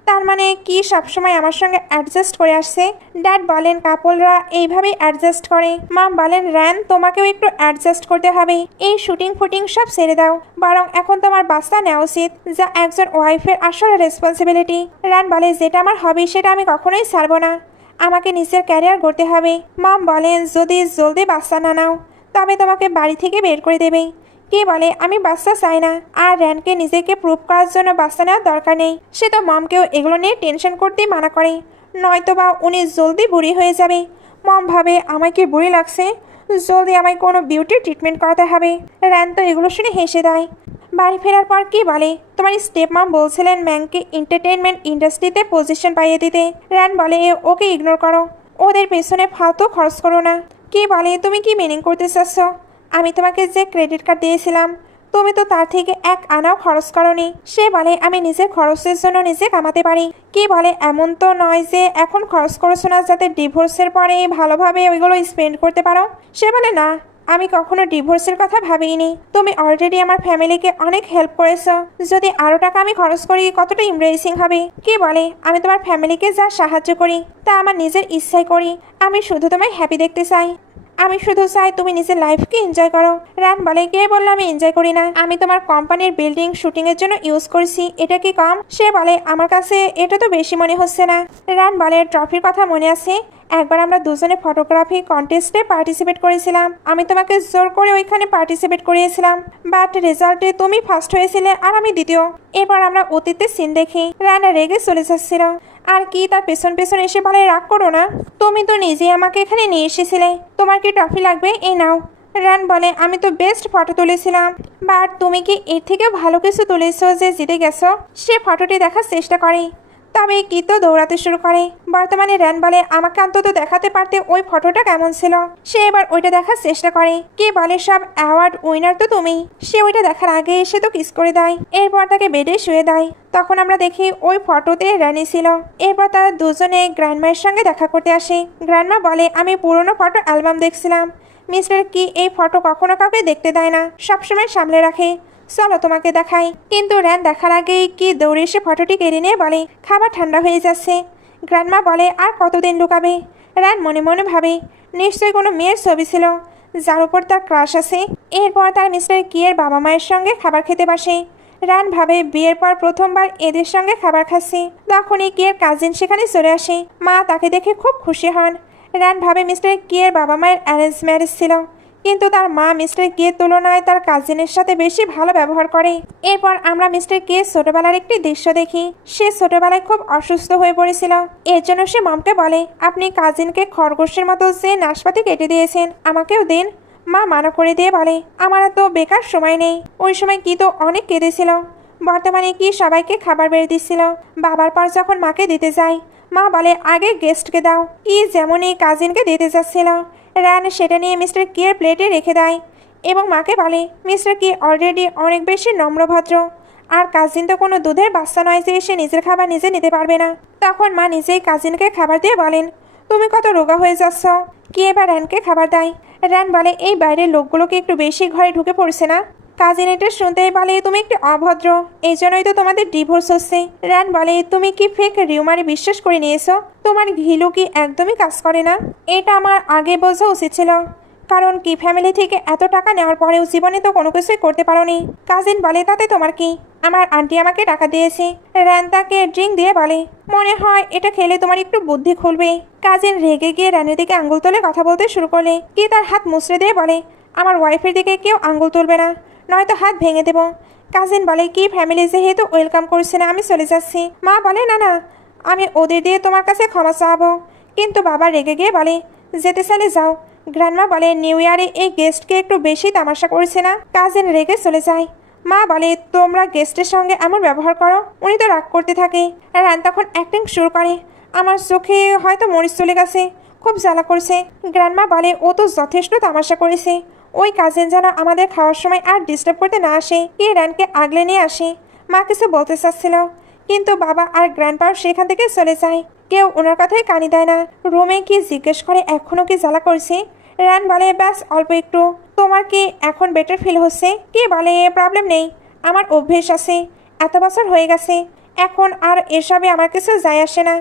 তার মানে কি সবসময় আমার সঙ্গে অ্যাডজাস্ট করে আসছে? ড্যাড বলেন কাপলরা এইভাবেই অ্যাডজাস্ট করে। মা বলেন র্যান তোমাকেও একটু অ্যাডজাস্ট করতে হবে, এই শুটিং ফুটিং সব ছেড়ে দাও, বরং এখন তোমার বাচ্চা নেওয়া উচিত, যা একজন ওয়াইফের আসলে রেসপন্সিবিলিটি। র্যান বলে যেটা আমার হবি সেটা আমি কখনোই ছাড়বো না, আমাকে নিজের ক্যারিয়ার গড়তে হবে। মম বলেন যদি জলদি বাচ্চা না নাও তবে তোমাকে বাড়ি থেকে বের করে দেবে। কে বলে আমি বাচ্চা চাই না, আর র্যানকে নিজেকে প্রুভ করার জন্য বাচ্চা নেওয়ার দরকার নেই। সে তো মমকেও এগুলো নিয়ে টেনশন করতেই মানা করে, নয়তোবা উনি জলদি বুড়ি হয়ে যাবে। মম ভাবে আমায় কি বুড়ি লাগছে, জলদি আমায় কোনো বিউটি ট্রিটমেন্ট করাতে হবে। র্যান তো এগুলো শুনে হেসে দেয়। বাড়ি ফেরার পর কি বলে তোমার স্টেপ মাম বলছিলেন ম্যাংকে এন্টারটেনমেন্ট ইন্ডাস্ট্রিতে পজিশন পাইয়ে দিতে। র্যান বলে ওকে ইগনোর করো, ওদের পেছনে ফালতু খরচ করো না। কে বলে তুমি কি মিনিং করতে চাচ্ছ? আমি তোমাকে যে ক্রেডিট কার্ড দিয়েছিলাম তুমি তো তার থেকে এক আনাও খরচ করনি। সে বলে আমি নিজের খরচের জন্য নিজে কামাতে পারি। কি বলে এমন তো নয় যে এখন খরচ করছো না যাতে ডিভোর্সের পরে ভালোভাবে ওইগুলো স্পেন্ড করতে পারো। সে বলে না, আমি কখনো ডিভোর্সের কথা ভাবিনি, তুমি অলরেডি আমার ফ্যামিলিকে অনেক হেল্প করেছো, যদি আরও টাকা আমি খরচ করি কতটা ইমব্রেসিং হবে। কি বলে আমি তোমার ফ্যামিলিকে যা সাহায্য করি তা আমার নিজের ইচ্ছাই করি, আমি শুধু তোমায় হ্যাপি দেখতে চাই, আমি শুধু চাই তুমি নিজের লাইফকে এনজয় করো। রান বলে কে বললো আমি এনজয় করি না, আমি তোমার কোম্পানির বিল্ডিং শুটিং এর জন্য ইউজ করছি, এটা কি কম? সে বলে আমার কাছে এটা তো বেশি মনে হচ্ছে না। রান বলে ট্রফির কথা মনে আছে, একবার আমরা দুজনে ফটোগ্রাফি কন্টেস্টে পার্টিসিপেট করেছিলাম, আমি তোমাকে জোর করে ওইখানে পার্টিসিপেট করিয়েছিলাম, বাট রেজাল্টে তুমি ফার্স্ট হয়েছিলে আর আমি দ্বিতীয়। এবার আমরা অতীতের সিন দেখি। রানা রেগে চলে যাচ্ছিল, আর কি তার পেছন পেছন এসে বলে রাগ করো না, তুমি তো নিজেই আমাকে এখানে নিয়ে এসেছিলে, তোমার কি ট্রফি লাগবে, এই নাও। রান বলে আমি তো বেস্ট ফটো তুলেছিলাম, বাট তুমি কি এর থেকে ভালো কিছু তুলেছো যে জিতে গেছো? সে ফটোটি দেখার চেষ্টা করে, তবে কি তো দৌড়াতে শুরু করে। বর্তমানে রান বলে আমাকে অন্তত দেখাতে পারতে ওই ফটোটা কেমন ছিল। সে এবার ওইটা দেখার চেষ্টা করে। কে বলে সব অ্যাওয়ার্ড উইনার তো তুমি। সে ওইটা দেখার আগে এসে তো কিস করে দেয়, এরপর তাকে বেডে শুয়ে দেয়। তখন আমরা দেখি ওই ফটোতে রানি ছিল। এরপর তারা দুজনে গ্র্যান্ডমায়ের সঙ্গে দেখা করতে আসে। গ্র্যান্ডমা বলে আমি পুরনো ফটো অ্যালবাম দেখছিলাম, মিস্টার কি এই ফটো কখনো কাউকে দেখতে দেয় না, সবসময় সামলে রাখে, চলো তোমাকে দেখাই। কিন্তু র্যান দেখার আগেই কি দৌড়ে এসে ফটোটি কেড়ে নিয়ে বলে খাবার ঠান্ডা হয়ে যাচ্ছে। গ্র্যান্ডমা বলে আর কতদিন লুকাবে? র্যান মনে মনে ভাবে নিশ্চয়ই কোনো মেয়ের ছবি ছিল যার উপর তার ক্রাশ আছে। এরপর তার মিস্টার কিয়ের বাবা মায়ের সঙ্গে খাবার খেতে বসে। রান ভাবে বিয়ের পর প্রথমবার এদের সঙ্গে খাবার খাচ্ছি। তখনই কিয়ের কাজিন সেখানে চলে আসে। মা তাকে দেখে খুব খুশি হন। রান ভাবে মিস্টার কিয়ের বাবা মায়ের অ্যারেঞ্জ ম্যারেজ ছিল, কিন্তু তার মা মিস্টার কিয়ের তুলনায় তার কাজিনের সাথে বেশি ভালো ব্যবহার করে। এরপর আমরা মিস্টার কিয়ের ছোটবেলার একটি দৃশ্য দেখি। সে ছোটবেলায় খুব অসুস্থ হয়ে পড়েছিল, এর জন্য সে মমকে বলে আপনি কাজিনকে খরগোশের মতো যে নাশপাতি কেটে দিয়েছেন আমাকেও দিন। মা মানা করে দিয়ে বলে আমার তো বেকার সময় নেই। ওই সময় কি তো অনেক কেঁদেছিল। বর্তমানে কি সবাইকে খাবার বেড়ে দিচ্ছিল। বাবার পর যখন মাকে দিতে যায়, মা বলে আগে গেস্টকে দাও। কি যেমন এই কাজিনকে দিতে যাচ্ছিল, রান সেটা নিয়ে মিস্টার কিয়ের প্লেটে রেখে দেয় এবং মাকে বলে মিস্টার কি অলরেডি অনেক বেশি নম্রভদ্র, আর কাজিন তো কোনো দুধের বাচ্চা নয় যে সে নিজের খাবার নিজে নিতে পারবে না। তখন মা নিজেই কাজিনকে খাবার দিয়ে বলেন, তুমি কত রোগা হয়ে যাচ্ছ। কি এবার র্যানকে খাবার দেয়। র্যান বলে এই বাইরের লোকগুলোকে একটু বেশি ঘরে ঢুকে পড়ছে না। কাজিন এটা শুনতেই বলে তুমি একটু অভদ্র, এই জন্যই তো তোমাদের ডিভোর্স হচ্ছে। র্যান বলে তুমি কি ফেক রিউমারে বিশ্বাস করে নিয়েছো? তোমার ঘিলু কি একদমই কাজ করে না? এটা আমার আগে বোঝা উচিত ছিল, কারণ কি ফ্যামিলি থেকে এত টাকা নেওয়ার পরেও জীবনে তো কোনো কিছুই করতে পারোনি। কাজিন বলে তাতে তোমার কি, আমার আন্টি আমাকে টাকা দিয়েছে। র্যান তাকে ড্রিঙ্ক দিয়ে বলে মনে হয় এটা খেলে তোমার একটু বুদ্ধি খুলবে। কাজিন রেগে গিয়ে র্যানের দিকে আঙ্গুল তুলে কথা বলতে শুরু করলে। কি তার হাত মুচড়ে দিয়ে বলে আমার ওয়াইফের দিকে কেউ আঙ্গুল তুলবে না, নয়তো হাত ভেঙে দেব। কাজিন বলে কি ফ্যামিলি যেহেতু ওয়েলকাম করছে না, আমি চলে যাচ্ছি। মা বলে না না, আমি ওদের দিয়ে তোমার কাছে ক্ষমা চাবো। কিন্তু বাবা রেগে গিয়ে বলে যেতে চাইলে যাও। গ্র্যান্ডমা বলে নিউ ইয়ারে এই গেস্টকে একটু বেশি তামাশা করছে না। কাজিন রেগে চলে যায়। মা বলে তোমরা গেস্টের সঙ্গে এমন ব্যবহার করো, উনি তো রাগ করতে থাকে। রান তখন অ্যাক্টিং শুরু করে, আমার চোখে হয়তো মরিচ চলে গেছে, খুব জ্বালা করছে। গ্র্যান্ডমা বলে ও তো যথেষ্ট তামাশা করেছে, ওই কাজিন যেন আমাদের খাওয়ার সময় আর ডিস্টার্ব করতে না আসে, কে রানকে আগলে নিয়ে আসে। মা কিছু বলতে চাচ্ছিল, কিন্তু বাবা আর গ্র্যান্ডপাও সেখান থেকে চলে যায়। কেউ ওনার কথায় কানি দেয় না। রুমে কি জিজ্ঞেস করে এখনো কি জ্বালা করছে। রান বলে ব্যাস অল্প একটু। তোমার কি এখন বেটার ফিল হচ্ছে? কি বলে প্রবলেম নেই, আমার অভ্যেস আছে, এত বছর হয়ে গেছে, এখন আর এসবে আমার কিছু যায় আসে না।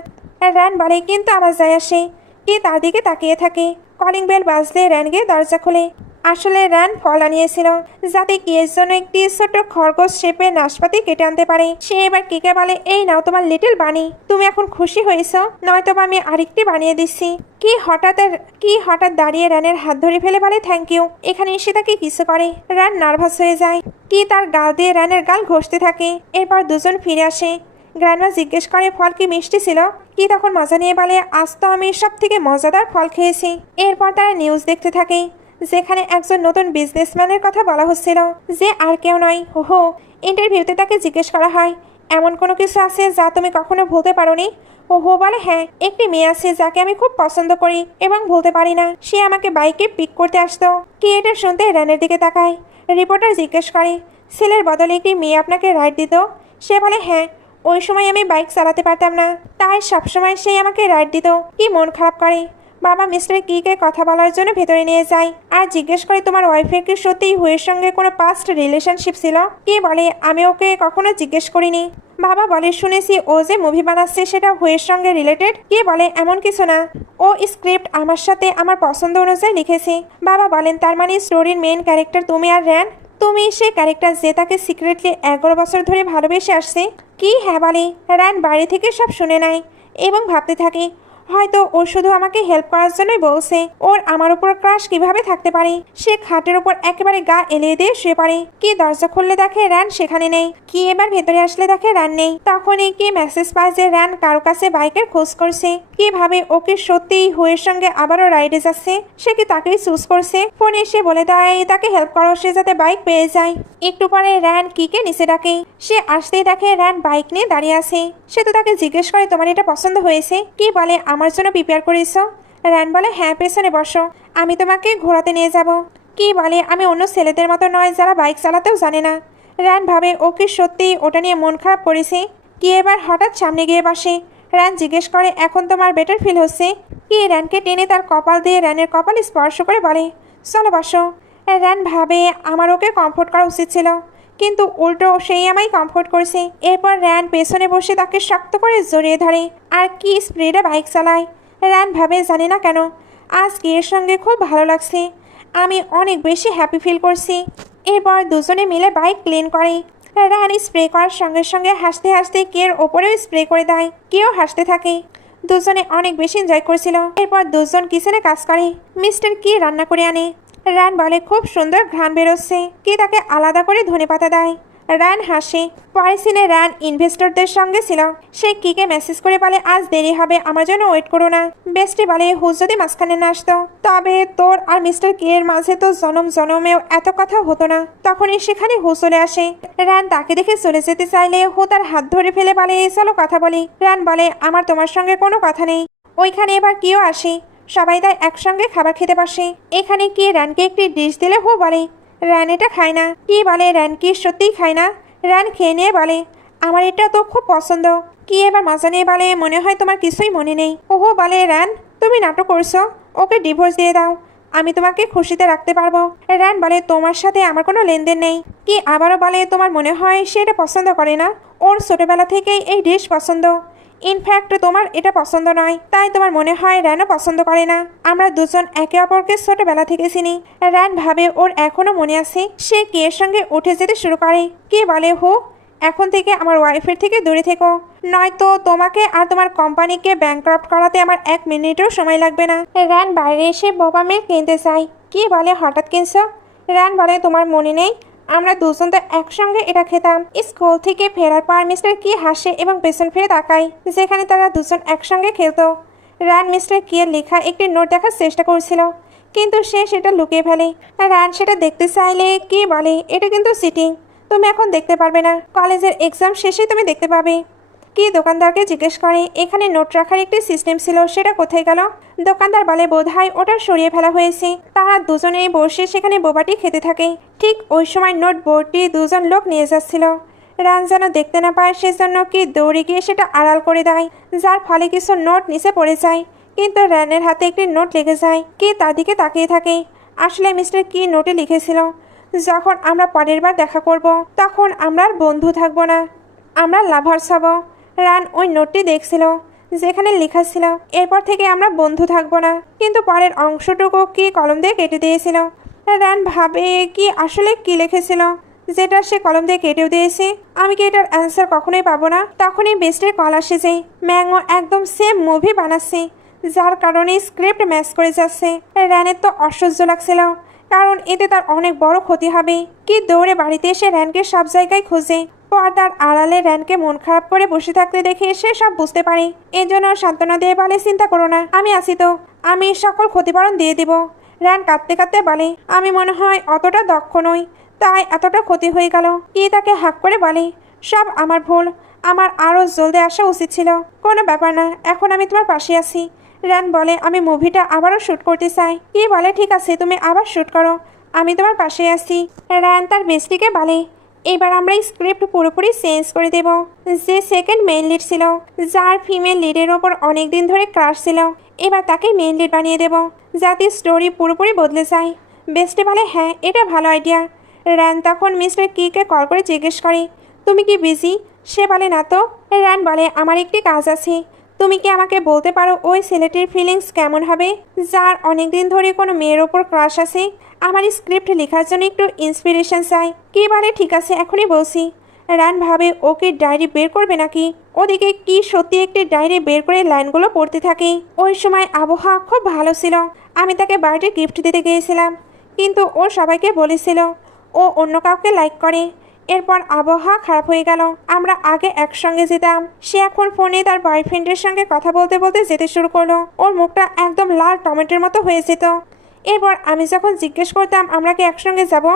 রান বলে কিন্তু আমার যায় আসে। কি তার দিকে তাকিয়ে থাকে। কলিং বেল বাজলে র্যান গিয়ে দরজা খোলে। আসলে র্যান ফল আনিয়েছিল যাতে কিয়ের জন্য একটি ছোট খরগোশ শেপের নাশপাতি কেটে আনতে পারে। সে এবার কিকে বলে এই নাও তোমার লিটল বানি, তুমি এখন খুশি হয়েছ, নয়তো আমি আরেকটি বানিয়ে দিচ্ছি। কি হঠাৎ দাঁড়িয়ে র্যানের হাত ধরে ফেলে বলে থ্যাংক ইউ। এখানে এসে তাকে কিছু করে। র্যান নার্ভাস হয়ে যায়। কি তার গাল দিয়ে র্যানের গাল ঘষতে থাকে। এরপর দুজন ফিরে আসে। গ্র্যান্ডমা জিজ্ঞেস করে ফল কি মিষ্টি ছিল। কি তখন মজা নিয়ে বলে আজ তো আমি সব থেকে মজাদার ফল খেয়েছি। এরপর তারা নিউজ দেখতে থাকে, যেখানে একজন নতুন বিজনেসম্যানের কথা বলা হচ্ছিল, যে আর কেউ নয় হো। ইন্টারভিউতে তাকে জিজ্ঞেস করা হয় এমন কোনো কিছু আছে যা তুমি কখনো ভুলতে পারোনি। হো বলে হ্যাঁ, একটি মেয়ে আছে যাকে আমি খুব পছন্দ করি এবং ভুলতে পারি না। সে আমাকে বাইকে পিক করতে আসতো। কি এটা শুনতে র্যানের দিকে তাকায়। রিপোর্টার জিজ্ঞেস করে ছেলের বদলে একটি মেয়ে আপনাকে রাইড দিত? সে বলে হ্যাঁ, ওই সময় আমি বাইক চালাতে পারতাম না, তাই সবসময় সে আমাকে রাইড দিত। কি মন খারাপ করে। বাবা মিস্টার কিকে কথা বলার জন্য ভেতরে নিয়ে যায় আর জিজ্ঞেস করে তোমার ওয়াইফের কি সত্যিই হুয়ের সঙ্গে কোনো পাস্ট রিলেশনশিপ ছিল? কি বলে আমি ওকে কখনো জিজ্ঞেস করিনি। বাবা বলে শুনেছি ও যে মুভি বানাচ্ছে সেটা হুয়ের সঙ্গে রিলেটেড। কি বলে এমন কিছু না, ও স্ক্রিপ্ট আমার সাথে আমার পছন্দ অনুযায়ী লিখেছে। বাবা বলেন তার মানে স্টোরির মেইন ক্যারেক্টার তুমি আর র্যান? তুমি সেই ক্যারেক্টার যে তাকে সিক্রেটলি 11 বছর ধরে ভালোবেসে আসছে? কি হ্যাঁ বলে। র্যান বাড়ি থেকে সব শুনে নেয় এবং ভাবতে থাকে হয়তো ও শুধু আমাকে হেল্প করার জন্যই বলছে। ওর আমার উপর ক্রাশ কিভাবে থাকতে পারে। সে খাটের উপর একেবারে গা এলিয়ে দিয়ে শুয়ে পড়ে। কি দরজা খুললে দেখে র্যান সেখানে নেই। কি এবার ভেতরে আসলে দেখে র্যান নেই। তখনই কি মেসেজ পায় যে র্যান কারো কাছে বাইকের খোঁজ করছে। কিভাবে ওকে সত্যিই হুয়ের সঙ্গে আবারও রাইডে যাচ্ছে। সে কি তাকেই চুজ করছে। ফোনে এসে বলে দেয় তাকে হেল্প করো, সে যাতে বাইক পেয়ে যায়। একটু পরে র্যান কিকে নিচে ডাকে। সে আসতেই দেখে র্যান বাইক নিয়ে দাঁড়িয়ে আছে। সে তো তাকে জিজ্ঞেস করে তোমার এটা পছন্দ হয়েছে? কি বলে আমার জন্য প্রিপেয়ার করেছ? র্যান বলে হ্যাঁ, পেছনে বসো, আমি তোমাকে ঘোরাতে নিয়ে যাব। কি বলে আমি অন্য ছেলেদের মতো নয় যারা বাইক চালাতেও জানে না। র্যান ভাবে ওকে সত্যি ওটা নিয়ে মন খারাপ করেছে। কি এবার হঠাৎ সামনে গিয়ে বসে। র্যান জিজ্ঞেস করে এখন তোমার বেটার ফিল হচ্ছে? কি র্যানকে টেনে তার কপাল দিয়ে র্যানের কপাল স্পর্শ করে বলে চলো বসো। র্যান ভাবে আমার ওকে কমফোর্ট করা উচিত ছিল, কিন্তু উল্টো সেই আমায় কমফোর্ট করছে। এরপর র্যান পেছনে বসে তাকে শক্ত করে জড়িয়ে ধরে আর কি স্পিডে বাইক চালায়। র্যান ভাবে জানি না কেন আজ কিয়ের সঙ্গে খুব ভালো লাগছে, আমি অনেক বেশি হ্যাপি ফিল করছি। এরপর দুজনে মিলে বাইক ক্লিন করে। র্যান স্প্রে করার সঙ্গে সঙ্গে হাসতে হাসতে কিয়ের ওপরেও স্প্রে করে দেয়। কেউ হাসতে থাকে। দুজনে অনেক বেশি এনজয় করছিল। এরপর দুজন কিচেনে কাজ করে। মিস্টার কি রান্না করে আনে। র্যান বলে খুব সুন্দর ঘ্রাণ বেরোচ্ছে। কি তাকে আলাদা করে ধনেপাতা দেয় রান হাসে। পরের সিনে রান ইনভেস্টরদের সঙ্গে ছিল। সে কিকে মেসেজ করে বলে আজ দেরি হবে, আমার জন্য ওয়েট করো না। বেস্টি বলে হুজ যদি মাঝখানে না আসতো তবে তোর আর মিস্টার কে এর মাঝে তো জনম জনমেও এত কথা হতো না। তখনই সেখানে হু চলে আসে। রান তাকে দেখে চলে যেতে চাইলে হু তার হাত ধরে ফেলে বলে চলো কথা বলি। রান বলে আমার তোমার সঙ্গে কোনো কথা নেই। ওইখানে এবার কেউ আসে, সবাই তাই একসঙ্গে খাবার খেতে বসে। এখানে কি রানকে একটি ডিশ দিলে হু বলে রান এটা খায় না। কি বলে রান কি সত্যিই খায় না? রান খেয়ে নিয়ে বলে আমার এটা তো খুব পছন্দ। কি এবার মজা নিয়ে বলে মনে হয় তোমার কিছুই মনে নেই। ওহো বলে রান তুমি নাটক করছো, ওকে ডিভোর্স দিয়ে দাও, আমি তোমাকে খুশিতে রাখতে পারবো। রান বলে তোমার সাথে আমার কোনো লেনদেন নেই। কি আবারও বলে তোমার মনে হয় সে এটা পছন্দ করে না? ওর ছোটবেলা থেকেই এই ডিশ পছন্দ। ইনফ্যাক্ট তোমার এটা পছন্দ নয়, তাই তোমার মনে হয় রানও পছন্দ করে না। আমরা দুজন একে অপরকে ছোটবেলা থেকে চিনি। রান ভাবে ওর এখনো মনে আছে। সে কের সঙ্গে উঠে যেতে শুরু করে। কে বলে হো এখন থেকে আমার ওয়াইফের থেকে দূরে থেকো, নয়তো তোমাকে আর তোমার কোম্পানিকে ব্যাংক্রাফট করাতে আমার 1 মিনিটও সময় লাগবে না। রান বাইরে এসে বোবা মেয়ে কিনতে চাই। কি বলে হঠাৎ কিনছো? রান বলে তোমার মনে নেই আমরা দুজন তো একসঙ্গে এটা খেতাম। স্কুল থেকে ফেরার পর মিস্টার কি হাসে এবং পেছন ফিরে তাকায় যেখানে তারা দুজন একসঙ্গে খেলতো। রান মিস্টার কিয়ের লেখা একটি নোট দেখার চেষ্টা করছিল, কিন্তু সে সেটা লুকিয়ে ফেলে। রান সেটা দেখতে চাইলে কি বলে এটা কিন্তু চিটিং, তুমি এখন দেখতে পারবে না, কলেজের এক্সাম শেষে তুমি দেখতে পাবে। কি দোকানদারকে জিজ্ঞেস করে এখানে নোট রাখার একটি সিস্টেম ছিল, সেটা কোথায় গেল? দোকানদার বলে বোধহয় ওটা সরিয়ে ফেলা হয়েছে। তারা দুজনেই বসে সেখানে বোবাটি খেতে থাকে। ঠিক ওই সময় নোট বোর্ডটি দুজন লোক নিয়ে যাচ্ছিল। রান যেন দেখতে না পায় সেজন্য কি দৌড়ে গিয়ে সেটা আড়াল করে দেয়, যার ফলে কিছু নোট নিচে পড়ে যায়। কিন্তু রানের হাতে একটি নোট লেগে যায়। কি তার দিকে তাকিয়ে থাকে। আসলে মিস্টার কি নোটে লিখেছিল যখন আমরা পরের বার দেখা করব তখন আমরা আর বন্ধু থাকবো না, আমরা লাভার্স হব। রান ওই নোটটি দেখছিল যেখানে লেখা ছিল এরপর থেকে আমরা বন্ধু থাকবো না, কিন্তু পরের অংশটুকু কি কলম দিয়ে কেটে দিয়েছিল। রান ভাবে কি আসলে কি লিখেছিল যেটা সে কলম দিয়ে কেটেও দিয়েছে। আমি কি এটার অ্যান্সার কখনোই পাবো না? তখনই বেস্টের কল আসে যে ম্যাঙ্গো একদম সেম মুভি বানাচ্ছে, যার কারণে স্ক্রিপ্ট ম্যাচ করে যাচ্ছে। রানের তো অসহ্য লাগছিল, কারণ এতে তার অনেক বড় ক্ষতি হবে। কি দৌড়ে বাড়িতে এসে র্যানকে সব জায়গায় খোঁজে। পর্দার আড়ালে র্যানকে মন খারাপ করে বসে থাকতে দেখে সে সব বুঝতে পারে। এর জন্য সান্ত্বনা দিয়ে বলে চিন্তা করো না, আমি আছি তো, আমি সকল ক্ষতিপূরণ দিয়ে দিব। র্যান কাঁদতে কাঁদতে বলে আমি মনে হয় অতটা দক্ষ নই, তাই এতটা ক্ষতি হয়ে গেল। কি তাকে হাঁক করে বলে সব আমার ভুল, আমার আরও জলদি আসা উচিত ছিল। কোনো ব্যাপার না, এখন আমি তোমার পাশে আছি। রান বলে আমি মুভিটা আবারও শ্যুট করতে চাই। কি বলে ঠিক আছে তুমি আবার শ্যুট করো, আমি তোমার পাশে আছি। রান তার বেস্টিকে বলে এবার আমরা স্ক্রিপ্ট পুরোপুরি চেঞ্জ করে দেব। যে সেকেন্ড মেইন লিড ছিল, যার ফিমেল লিডের ওপর অনেকদিন ধরে ক্রাশ ছিল, এবার তাকে মেইন লিড বানিয়ে দেব যাতে স্টোরি পুরোপুরি বদলে যায়। বেস্টি বলে হ্যাঁ এটা ভালো আইডিয়া। রান তখন মিস্টার কিকে কল করে জিজ্ঞেস করে তুমি কি বিজি? সে বলে না তো। রান বলে আমার একটি কাজ আছে, তুমি কি আমাকে বলতে পারো ওই ছেলেটির ফিলিংস কেমন হবে যার অনেকদিন ধরে কোনো মেয়ের ওপর ক্রাশ আছে? আমার স্ক্রিপ্ট লেখার জন্য একটু ইন্সপিরেশন চাই। কি বলে ঠিক আছে এখনই বলছি। রান ভাবে ওকে ডায়েরি বের করবে নাকি। ওদিকে কি সত্যি একটি ডায়েরি বের করে লাইনগুলো পড়তে থাকে। ওই সময় আবহাওয়া খুব ভালো ছিল, আমি তাকে বার্থডে গিফট দিতে গিয়েছিলাম, কিন্তু ও সবাইকে বলেছিল ও অন্য কাউকে লাইক করে। এরপর আবহাওয়া খারাপ হয়ে গেল, আমরা আগে একসঙ্গে যেতাম, সে এখন ফোনে তার বয়ফ্রেন্ডের সঙ্গে কথা বলতে বলতে যেতে শুরু করলো। ওর মুখটা একদম লাল টমেটোর মতো হয়ে যেত। এরপর আমি যখন জিজ্ঞেস করতাম আমরা কি একসঙ্গে যাব,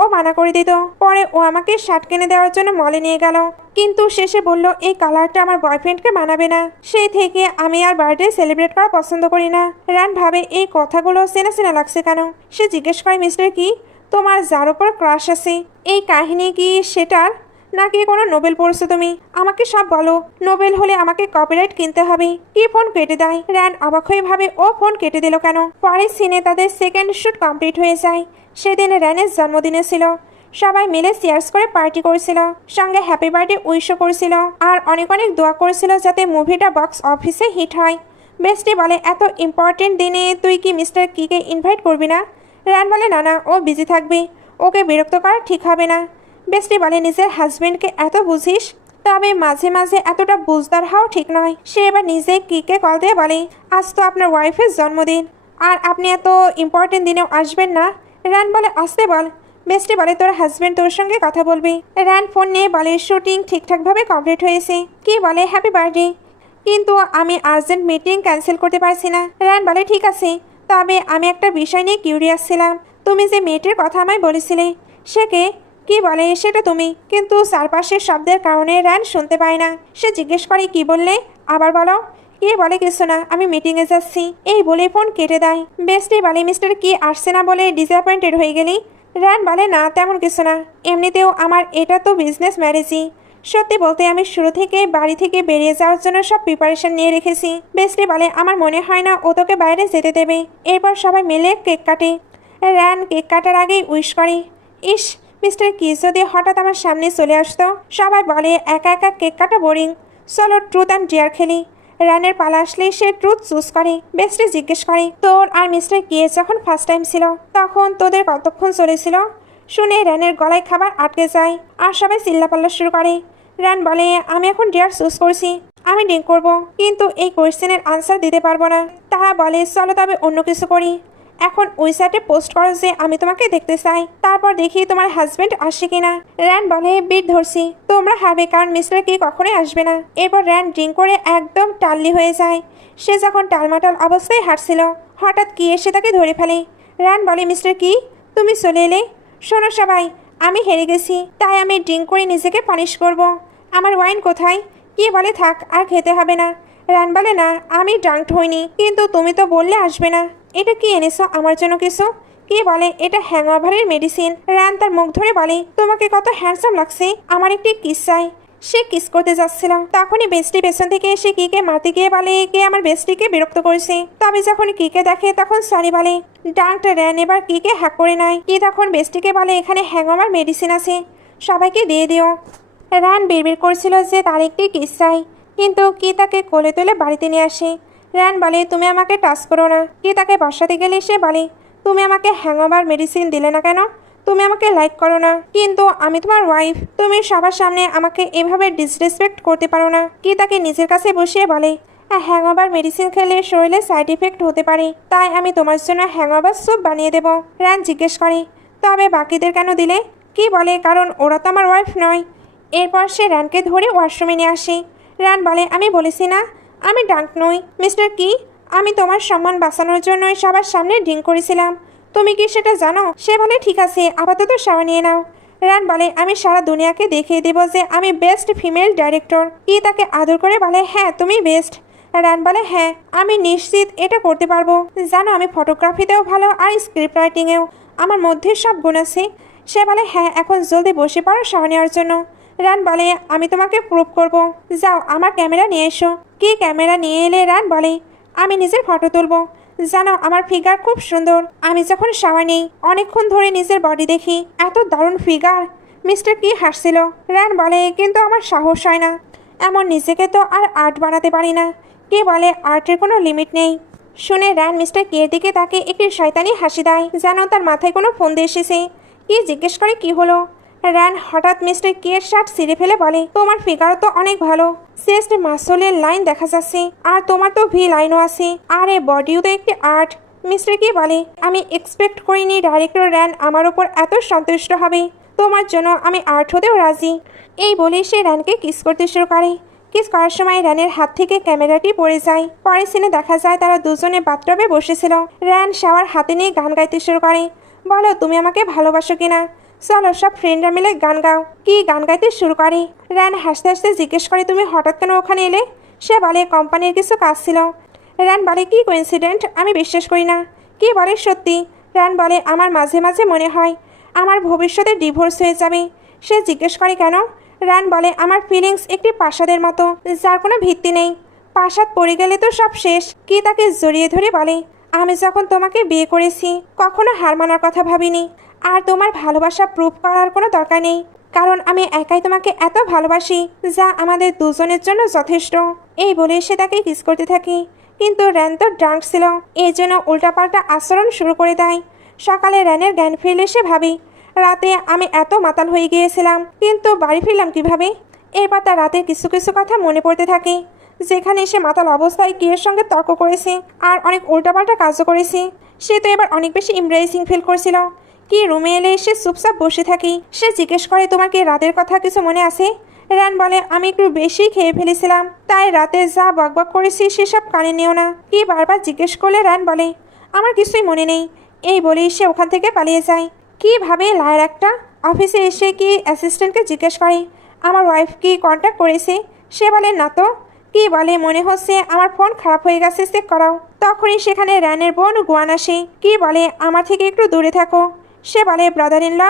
ও মানা করে দিত। পরে ও আমাকে শার্ট কিনে দেওয়ার জন্য মলে নিয়ে গেল, কিন্তু শেষে বলল এই কালারটা আমার বয়ফ্রেন্ডকে মানাবে না। সেই থেকে আমি আর বার্থডে সেলিব্রেট করা পছন্দ করি না। রান ভাবে এই কথাগুলো চেনা চেনা লাগছে কেন। সে জিজ্ঞেস করে মিস্টার কি তোমার যার ওপর ক্রাশ আছে এই কাহিনী কি সেটার, নাকি কোনো নোবেল পড়ছো তুমি? আমাকে সব বলো, নোবেল হলে আমাকে কপিরাইট কিনতে হবে। কি ফোন কেটে দেয়। রান অবাক হয়ে ভাবে ও ফোন কেটে দিল কেন। পরের সিনে তাদের সেকেন্ড শুট কমপ্লিট হয়ে যায়। সেদিন রানের জন্মদিনে ছিল, সবাই মিলে চেয়ার্স করে পার্টি করছিল, সঙ্গে হ্যাপি বার্থডে উইশও করছিল, আর অনেক অনেক দোয়া করছিল যাতে মুভিটা বক্স অফিসে হিট হয়। বেস্টি বলে এত ইম্পর্টেন্ট দিনে তুই কি মিস্টার কিকে ইনভাইট করবি না? রান বলে না না, ও বিজি থাকবে, ওকে বিরক্ত করা ঠিক হবে না। বেস্টি বলে নিজের হাজবেন্ডকে এত বুঝিস, তবে মাঝে মাঝে এতটা বুঝদার হওয়া ঠিক নয়। সে এবার নিজে কিকে কল দিয়ে বলে আজ তো আপনার ওয়াইফের জন্মদিন, আর আপনি এত ইম্পর্টেন্ট দিনেও আসবেন না। রান বলে আসতে বল। বেস্টি বলে তোর হাজবেন্ড তোর সঙ্গে কথা বলবে। রান ফোন নিয়ে বলে শুটিং ঠিকঠাকভাবে কমপ্লিট হয়েছে। কি বলে হ্যাপি বার্থডে, কিন্তু আমি আর্জেন্ট মিটিং ক্যান্সেল করতে পারছি না। রান বলে ঠিক আছে, তবে আমি একটা বিষয় নিয়ে কিউরিয়াস ছিলাম। তুমি যে মেয়েটির কথা আমায় বলেছিলে সে কে? কি বলে সেটা তুমি, কিন্তু চারপাশের শব্দের কারণে রান শুনতে পায় না। সে জিজ্ঞেস করে কি বললে, আবার বলো। কে বলে কিছু না, আমি মিটিংয়ে যাচ্ছি, এই বলে ফোন কেটে দেয়। বেস্টি বলে মিস্টার কি আসছে না বলে ডিসঅ্যাপয়েন্টেড হয়ে গেলি? রান বলে না তেমন কিছু না, এমনিতেও আমার এটা তো বিজনেস ম্যারেজই। সত্যি বলতে আমি শুরু থেকে বাড়ি থেকে বেরিয়ে যাওয়ার জন্য সব প্রিপারেশন নিয়ে রেখেছি। বেস্টি বলে আমার মনে হয় না ও তোকে বাইরে যেতে দেবে। এরপর সবাই মিলে কেক কাটে। রান কেক কাটার আগেই উইশ করে, ইস মিস্টার কি যদি হঠাৎ আমার সামনে চলে আসতো। সবাই বলে একা একা কেক কাটা বোরিং, চলো ট্রুথ অ্যান্ড ডেয়ার খেলি। রানের পালা আসলে সে ট্রুথ চুজ করে। বেস্টি জিজ্ঞেস করে তোর আর মিস্টার কি যখন ফার্স্ট টাইম ছিল তখন তোদের কতক্ষণ চলেছিল? শুনে রানের গলায় খাবার আটকে যায় আর সবাই চিল্লাপাল্লা শুরু করে। রান বলে আমি এখন ডেয়ার চুজ করছি, আমি ড্রিঙ্ক করবো, কিন্তু এই কোয়েশ্চেনের আনসার দিতে পারবো না। তারা বলে চলো তবে অন্য কিছু করি, এখন ওয়েবসাইটে পোস্ট করো যে আমি তোমাকে দেখতে চাই, তারপর দেখি তোমার হাজবেন্ড আসে কিনা। রান বলে বিট ধরছি, তোমরা হারবে কারণ মিস্টার কি কখনোই আসবে না। এরপর রান ড্রিঙ্ক করে একদম টাল্লি হয়ে যায়। সে যখন টালমাটাল অবস্থায় হাঁটছিল হঠাৎ কি এসে তাকে ধরে ফেলে। রান বলে মিস্টার কি তুমি চলে এলে? শোনো সবাই, আমি হেরে গেছি, তাই আমি ড্রিঙ্ক করে নিজেকে পানিশ করব। আমার ওয়াইন কোথায়? কি বলে থাক আর খেতে হবে না। রান বলে না আমি ড্রাঙ্কড হইনি, কিন্তু তুমি তো বললে আসবে না। এটা কি এনেছো আমার জন্য কিছু? কি বলে এটা হ্যাংওভারের মেডিসিন। রান তার মুখ ধরে বলে তোমাকে কত হ্যান্ডসাম লাগছে, আমার একটি কিস চাই। সে কিস করতে যাচ্ছিল তখনই বেস্টি পেছন থেকে এসে কিকে মারতে গিয়ে বলে কে আমার বেস্টিকে বিরক্ত করেছে। তবে যখন কিকে দেখে তখন সরি বলে। ডাক্তার রান এবার কিকে হ্যাক করে নেয়। কি তখন বেস্টিকে বলে এখানে হ্যাংওভার মেডিসিন আছে, সবাইকে দিয়ে দিও। রান বিড়বিড় করছিল যে তার একটি কিস চাই, কিন্তু কি তাকে কোলে তুলে বাড়িতে নিয়ে আসে। রান বলে তুমি আমাকে টাচ করো না। কি তাকে বসাতে গেলে সে বলে তুমি আমাকে হ্যাংওভার মেডিসিন দিলে না কেন? তুমি আমাকে লাইক করো না, কিন্তু আমি তোমার ওয়াইফ, তুমি সবার সামনে আমাকে এভাবে ডিসরেসপেক্ট করতে পারো না। কি তাকে নিজের কাছে বসিয়ে বলে হ্যাংওভার মেডিসিন খেলে শরীরে সাইড ইফেক্ট হতে পারে, তাই আমি তোমার জন্য হ্যাংওভার স্যুপ বানিয়ে দেব। রান জিজ্ঞেস করে তবে বাকিদের কেন দিলে? কি বলে কারণ ওরা তো আমার ওয়াইফ নয়। এরপর সে রানকে ধরে ওয়াশরুমে নিয়ে আসে। রান বলে আমি বলেছি না আমি ডাঙ্ক নই। মিস্টার কি আমি তোমার সম্মান বাঁচানোর জন্যই সবার সামনে ড্রিঙ্ক করেছিলাম, তুমি কি সেটা জানো? সে বলে ঠিক আছে আপাতত শাওয়ার নিয়ে নাও। রান বলে আমি সারা দুনিয়াকে দেখিয়ে দেব যে আমি বেস্ট ফিমেল ডাইরেক্টর। কি তাকে আদর করে বলে হ্যাঁ তুমি বেস্ট। রান বলে হ্যাঁ আমি নিশ্চিত এটা করতে পারবো, জানো আমি ফটোগ্রাফিতেও ভালো আর স্ক্রিপ্ট রাইটিংয়েও আমার মধ্যে সব গুণ আছে। সে বলে হ্যাঁ এখন জলদি বসে পড়ো শাওয়ার নেওয়ার জন্য। রান বলে আমি তোমাকে প্রুভ করব, যাও আমার ক্যামেরা নিয়ে এসো। কি ক্যামেরা নিয়ে এলে? রান বলে আমি নিজের ফটো তুলবো, জানো আমার ফিগার খুব সুন্দর, আমি যখন শাওয়ার নেই অনেকক্ষণ ধরে নিজের বডি দেখি, এত দারুণ ফিগার। মিস্টার কি হাসছিল। রান বলে কিন্তু আমার সাহস হয় না, এমন নিজেকে তো আর আর্ট বানাতে পারি না। কে বলে আর্টের কোনো লিমিট নেই। শুনে রান মিস্টার কে দিকে তাকে একটি শয়তানি হাসি দেয়, যেন তার মাথায় কোনো ফোন দিয়ে এসেছে। কি জিজ্ঞেস করে কি হলো। রান হঠাৎ মিস্টার কে এর শার্ট ছিঁড়ে ফেলে বলে তোমার ফিগারও তো অনেক ভালো, চেস্ট মাসলের লাইন দেখা যাচ্ছে, আর তোমার তো ভি লাইনও আছে, আর এ বডিও তো একটি আর্ট। মিস্টার কি বলে আমি এক্সপেক্ট করিনি ডাইরেক্টর রান আমার ওপর এত সন্তুষ্ট হবে, তোমার জন্য আমি আর্ট হতেও রাজি। এই বলে সে রানকে কিস করতে শুরু করে। কিস করার সময় রানের হাত থেকে ক্যামেরাটি পড়ে যায়। পরে সিনে দেখা যায় তারা দুজনে বাথটবে বসেছিল। রান শাওয়ার হাতে নিয়ে গান গাইতে শুরু করে, বলো তুমি আমাকে ভালোবাসো কিনা, চলো সব ফ্রেন্ডরা মিলে গান গাও। কি গান গাইতে শুরু করে। রান হাসতে হাসতে জিজ্ঞেস করে তুমি হঠাৎ কেন ওখানে এলে? সে বলে কোম্পানির কিছু কাজ ছিল। রান বলে কি কোইন্সিডেন্ট, আমি বিশ্বাস করি না। কি বলে সত্যি? রান বলে আমার মাঝে মাঝে মনে হয় আমার ভবিষ্যতে ডিভোর্স হয়ে যাবে। সে জিজ্ঞেস করে কেন? রান বলে আমার ফিলিংস একটি প্রাসাদের মতো, যার কোনো ভিত্তি নেই, প্রাসাদ পড়ে গেলে তো সব শেষ। কি তাকে জড়িয়ে ধরে বলে আমি যখন তোমাকে বিয়ে করেছি কখনো হার মানার কথা ভাবিনি, আর তোমার ভালোবাসা প্রুভ করার কোনো দরকার নেই, কারণ আমি একাই তোমাকে এত ভালোবাসি যা আমাদের দুজনের জন্য যথেষ্ট। এই বলে সে তাকে কিস করতে থাকি, কিন্তু র্যান তো ড্রাঙ্ক ছিল, এই জন্য উল্টাপাল্টা আচরণ শুরু করে দেয়। সকালে র্যানের জ্ঞান ফিরলে সে ভাবি রাতে আমি এত মাতাল হয়ে গিয়েছিলাম, কিন্তু বাড়ি ফিরলাম কিভাবে। এরপর তার রাতের কিছু কিছু কথা মনে পড়তে থাকে, যেখানে সে মাতাল অবস্থায় কিয়ের সঙ্গে তর্ক করেছে আর অনেক উল্টাপাল্টা কাজও করেছে। সে তো এবার অনেক বেশি এমব্রেসিং ফিল করছিল। কি রুমে এলে সে চুপচাপ বসে থাকি। সে জিজ্ঞেস করে তোমার কি রাতের কথা কিছু মনে আছে? রান বলে আমি একটু বেশি খেয়ে ফেলেছিলাম, তাই রাতে যা বকবক করেছি সেসব কানে নিও না। কি বারবার জিজ্ঞেস করলে রান বলে আমার কিছুই মনে নেই। এই বলেই সে ওখান থেকে পালিয়ে যায়। কিভাবে লায়ের একটা অফিসে এসে কি অ্যাসিস্ট্যান্টকে জিজ্ঞেস করে আমার ওয়াইফ কি কন্ট্যাক্ট করেছে? সে বলে না তো। কি বলে মনে হচ্ছে আমার ফোন খারাপ হয়ে গেছে, চেক করাও। তখনই সেখানে রানের বোন গুয়ান আসে। কি বলে আমার থেকে একটু দূরে থাকো। সে বলে ব্রাদার ইন ল,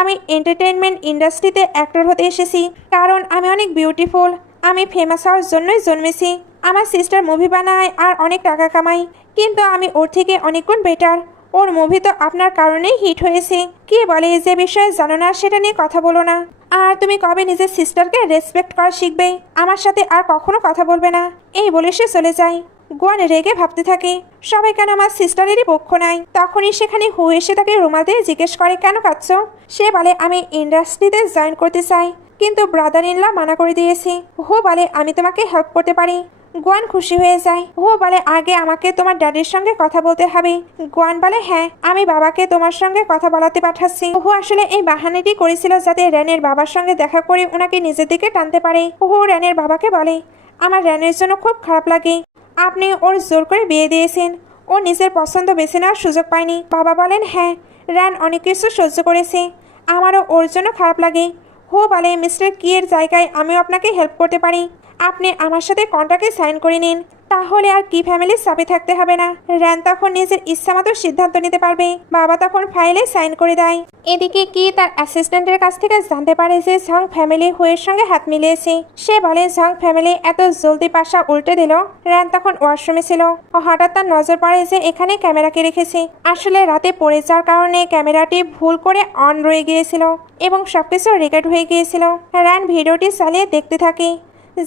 আমি এন্টারটেনমেন্ট ইন্ডাস্ট্রিতে অ্যাক্টর হতে এসেছি, কারণ আমি অনেক বিউটিফুল। আমি ফেমাস হওয়ার জন্যই জন্মেছি। আমার সিস্টার মুভি বানায় আর অনেক টাকা কামাই, কিন্তু আমি ওর থেকে অনেক গুণ বেটার। ওর মুভি তো আপনার কারণেই হিট হয়েছে। কি বলে যে বিষয়ে জানো না সেটা নিয়ে কথা বলো না। আর তুমি কবে নিজের সিস্টারকে রেসপেক্ট করা শিখবে? আমার সাথে আর কখনো কথা বলবে না। এই বলে সে চলে যায়। গোয়ান রেগে ভাবতে থাকে সবাই কেন আমার সিস্টারেরই পক্ষ নাই। তখনই সেখানে হু এসে তাকে রুমাল দিয়ে জিজ্ঞেস করে কেন কাঁদছো? সে বলে আমি ইন্ডাস্ট্রিতে জয়েন করতে চাই, কিন্তু ব্রাদার ইন ল মানা করে দিয়েছি। হু বলে আমি তোমাকে হেল্প করতে পারি। গোয়ান খুশি হয়ে যায়। হু বলে আগে আমাকে তোমার ড্যাডির সঙ্গে কথা বলতে হবে। গোয়ান বলে হ্যাঁ, আমি বাবাকে তোমার সঙ্গে কথা বলাতে পাঠাচ্ছি। হু আসলে এই বাহানাটি করেছিল যাতে র্যানের বাবার সঙ্গে দেখা করে ওনাকে নিজের দিকে টানতে পারে। হু র্যানের বাবাকে বলে আমার র্যানের জন্য খুব খারাপ লাগে, আপনি ওর জোর করে বিয়ে দিয়েছেন। ও নিজের পছন্দ বেছে নেওয়ার সুযোগ পায়নি। বাবা বলেন হ্যাঁ, র্যান অনেক কিছু সহ্য করেছে, আমারও ওর জন্য খারাপ লাগে। হু বলে মিস্টার কিয়ের জায়গায় আমিও আপনাকে হেল্প করতে পারি। আপনি আমার সাথে কন্ট্রাক্টে সাইন করে নিন, তাহলে আর কি ফ্যামিলির চাপে থাকতে হবে না। র্যান তখন নিজের ইচ্ছামতো সিদ্ধান্ত নিতে পারবে। বাবা তখন ফাইলে সাইন করে দেয়। এদিকে কি তার অ্যাসিস্ট্যান্টের কাছ থেকে জানতে পারে যে ঝং ফ্যামিলি হুয়ের সঙ্গে হাত মিলিয়েছে। সে বলে ঝং ফ্যামিলি এত জলদি পাশা উল্টে দিল। র্যান তখন ওয়াশরুমে ছিল। হঠাৎ তার নজর পড়ে যে এখানে ক্যামেরাকে রেখেছে। আসলে রাতে পড়ে যাওয়ার কারণে ক্যামেরাটি ভুল করে অন রয়ে গিয়েছিল এবং সবকিছু রেকর্ড হয়ে গিয়েছিল। র্যান ভিডিওটি চালিয়ে দেখতে থাকে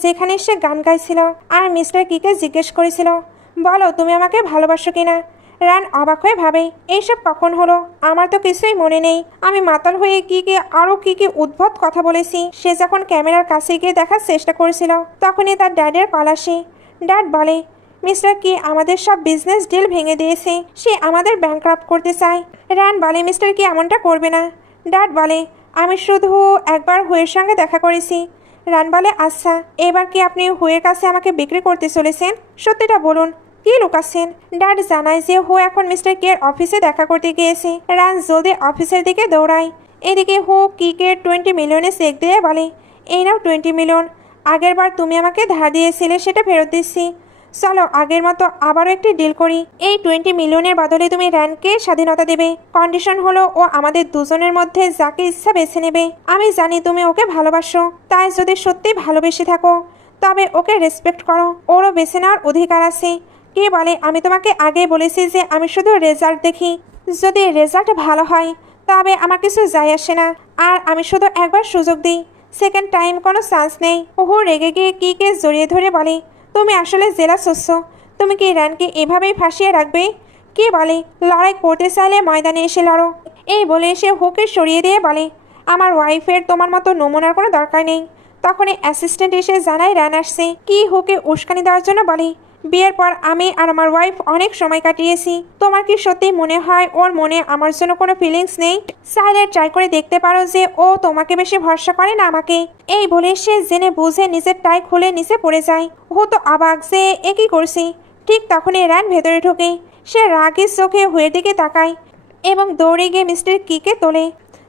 যেখানে সে গান গাইছিল আর মিস্টার কিকে জিজ্ঞেস করেছিল বলো তুমি আমাকে ভালোবাসো কিনা। রান অবাক হয়ে ভাবে এইসব কখন হলো, আমার তো কিছুই মনে নেই। আমি মাতাল হয়ে কিকে আরো কি উদ্ভট কথা বলেছি। সে যখন ক্যামেরার কাছে গিয়ে দেখার চেষ্টা করেছিল তখনই তার ড্যাডের কল আসে। ড্যাড বলে মিস্টার কি আমাদের সব বিজনেস ডিল ভেঙে দিয়েছে, সে আমাদের ব্যাংক্রাফট করতে চায়। রান বলে মিস্টার কি এমনটা করবে না। ড্যাড বলে আমি শুধু একবার হুয়ের সঙ্গে দেখা করেছি। রান বলে আচ্ছা, এবার কি আপনি হুয়ের কাছে আমাকে বিক্রি করতে চলেছেন? সত্যিটা বলুন, কি লুকাচ্ছেন? ড্যাড জানায় যে হু এখন মিস্টার কের অফিসে দেখা করতে গিয়েছে। রান জলদি অফিসের দিকে দৌড়ায়। এদিকে হু কিকে 20 মিলিয়নের চেক দিয়ে বলে এই নাও 20 মিলিয়ন, আগের বার তুমি আমাকে ধার দিয়েছিলে সেটা ফেরত দিচ্ছি। চলো আগের মতো আবারও একটি ডিল করি। এই 20 মিলিয়নের বদলে তুমি র্যানকে স্বাধীনতা দেবে। কন্ডিশন হলো ও আমাদের দুজনের মধ্যে যাকে ইচ্ছা বেছে নেবে। আমি জানি তুমি ওকে ভালোবাসো, তাই যদি সত্যি ভালোবেসে থাকো তবে ওকে রেসপেক্ট করো, ওরও বেছে নেওয়ার অধিকার আছে। কে বলে আমি তোমাকে আগে বলেছি যে আমি শুধু রেজাল্ট দেখি, যদি রেজাল্ট ভালো হয় তবে আমার কিছু যায় আসে না, আর আমি শুধু একবার সুযোগ দিই, সেকেন্ড টাইম কোনো চান্স নেই। ওহু রেগে গিয়ে কিকে জড়িয়ে ধরে বলে তুমি আসলে জেলাস হচ্ছ, তুমি কি র্যানকে এভাবেই ফাঁসিয়ে রাখবে? কে বলে লড়াই করতে চাইলে ময়দানে এসে লড়ো। এই বলে সে হুকে সরিয়ে দিয়ে বলে আমার ওয়াইফের তোমার মতো নমুনার কোনো দরকার নেই। তখনই অ্যাসিস্ট্যান্ট এসে জানায় র্যান আসছে। কি হুকে উস্কানি দেওয়ার জন্য বলে বিয়ের পর আমি আর আমার ওয়াইফ অনেক সময় কাটিয়েছি, তোমার কি সত্যি মনে হয় ওর মনে আমার জন্য কোনো ফিলিংস নেই? চাইলে ট্রাই করে দেখতে পারো যে ও তোমাকে বেশি ভরসা করে না আমাকে। এই বলে সে জেনে বুঝে নিজের টাই খুলে নিচে পড়ে যায়। ও তো অবাক যে এ কি করছি। ঠিক তখনই র্যান ভেতরে ঢোকে। সে রাগের চোখে হুয়ের দিকে তাকায় এবং দৌড়ে গিয়ে মিস্টার কিকে তোলে।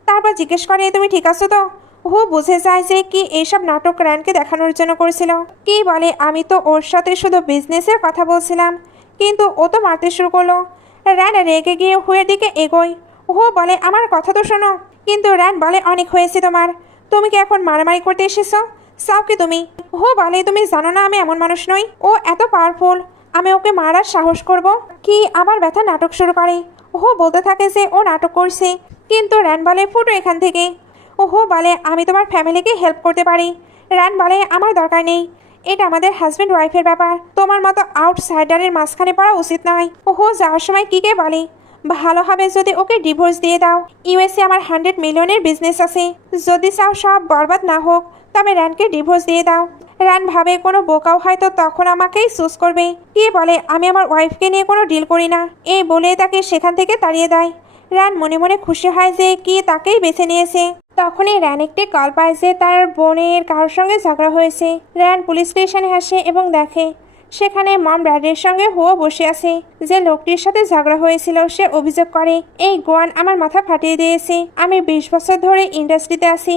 তারপর জিজ্ঞেস করে তুমি ঠিক আছো তো? হু বুঝে যায় যে কি এইসব নাটক র্যানকে দেখানোর জন্য করেছিল। কি বলে আমি তো ওর সাথে শুধু বিজনেসের কথা বলছিলাম, কিন্তু ও তো মারতে শুরু করলো। র্যান রেগে গিয়ে হুয়ের দিকে এগোয়। হু বলে আমার কথা তো শোনো। কিন্তু র্যান বলে অনেক হয়েছে তোমার, তুমি কি এখন মারামারি করতে এসেছো? চাও কি তুমি? হু বলে তুমি জানো না আমি এমন মানুষ নই, ও এত পাওয়ারফুল, আমি ওকে মারার সাহস করব? কি আবার ব্যথা নাটক শুরু করে। হু বলতে থাকে যে ও নাটক করছে, কিন্তু র্যান বলে ফুটো এখান থেকে। ওহো বলে আমি তোমার ফ্যামিলিকে হেল্প করতে পারি। র্যান বলে আমার দরকার নেই, এটা আমাদের হাজব্যান্ড ওয়াইফের ব্যাপার, তোমার মতো আউটসাইডারের মাঝখানে পড়া উচিত নয়। ওহো যাওয়ার সময় কিকে বলে ভালো হবে যদি ওকে ডিভোর্স দিয়ে দাও। ইউএসএ আমার 100 মিলিয়নের বিজনেস আছে, যদি চাও সব বরবাদ না হোক তবে র্যানকে ডিভোর্স দিয়ে দাও। র্যান ভাবে কোনো বোকাও হয়তো তখন আমাকেই চুজ করবে। কি বলে আমি আমার ওয়াইফকে নিয়ে কোনো ডিল করি না। এই বলে তাকে সেখান থেকে তাড়িয়ে দেয়। রান মনে মনে খুশি হয় যে কি তাকেই বেছে নিয়েছে। তখনই রান একটি কল পায় যে তার বোনের কারোর সঙ্গে ঝগড়া হয়েছে। রান পুলিশ স্টেশনে আসে এবং দেখে সেখানে মম ড্যাডির সঙ্গে হুয়ো বসে আছে। যে লোকটির সাথে ঝগড়া হয়েছিল সে অভিযোগ করে, এই গোয়ান আমার মাথা ফাটিয়ে দিয়েছে। আমি 20 বছর ধরে ইন্ডাস্ট্রিতে আছি,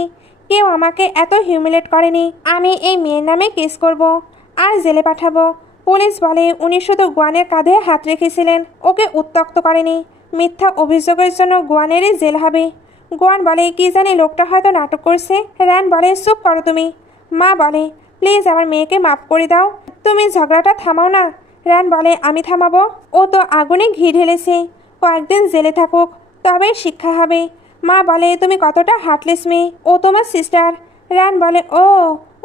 কেউ আমাকে এত হিউমিলেট করেনি। আমি এই মেয়ের নামে কেস করব আর জেলে পাঠাবো। পুলিশ বলে উনি শুধু গোয়ানের কাঁধে হাত রেখেছিলেন, ওকে উত্ত্যক্ত করেনি। মিথ্যা অভিযোগের জন্য গোয়ানেরই জেল হবে। গোয়ান বলে কি জানি লোকটা হয়তো নাটক করছে। রান বলে চুপ করো তুমি। মা বলে প্লিজ আমার মেয়েকে মাফ করে দাও, তুমি ঝগড়াটা থামাও না। রান বলে আমি থামাবো? ও তো আগুনে ঘি ঢেলেছে, কয়েকদিন জেলে থাকুক তবে শিক্ষা হবে। মা বলে তুমি কতটা হার্টলেস মেয়ে, ও তোমার সিস্টার। রান বলে ও,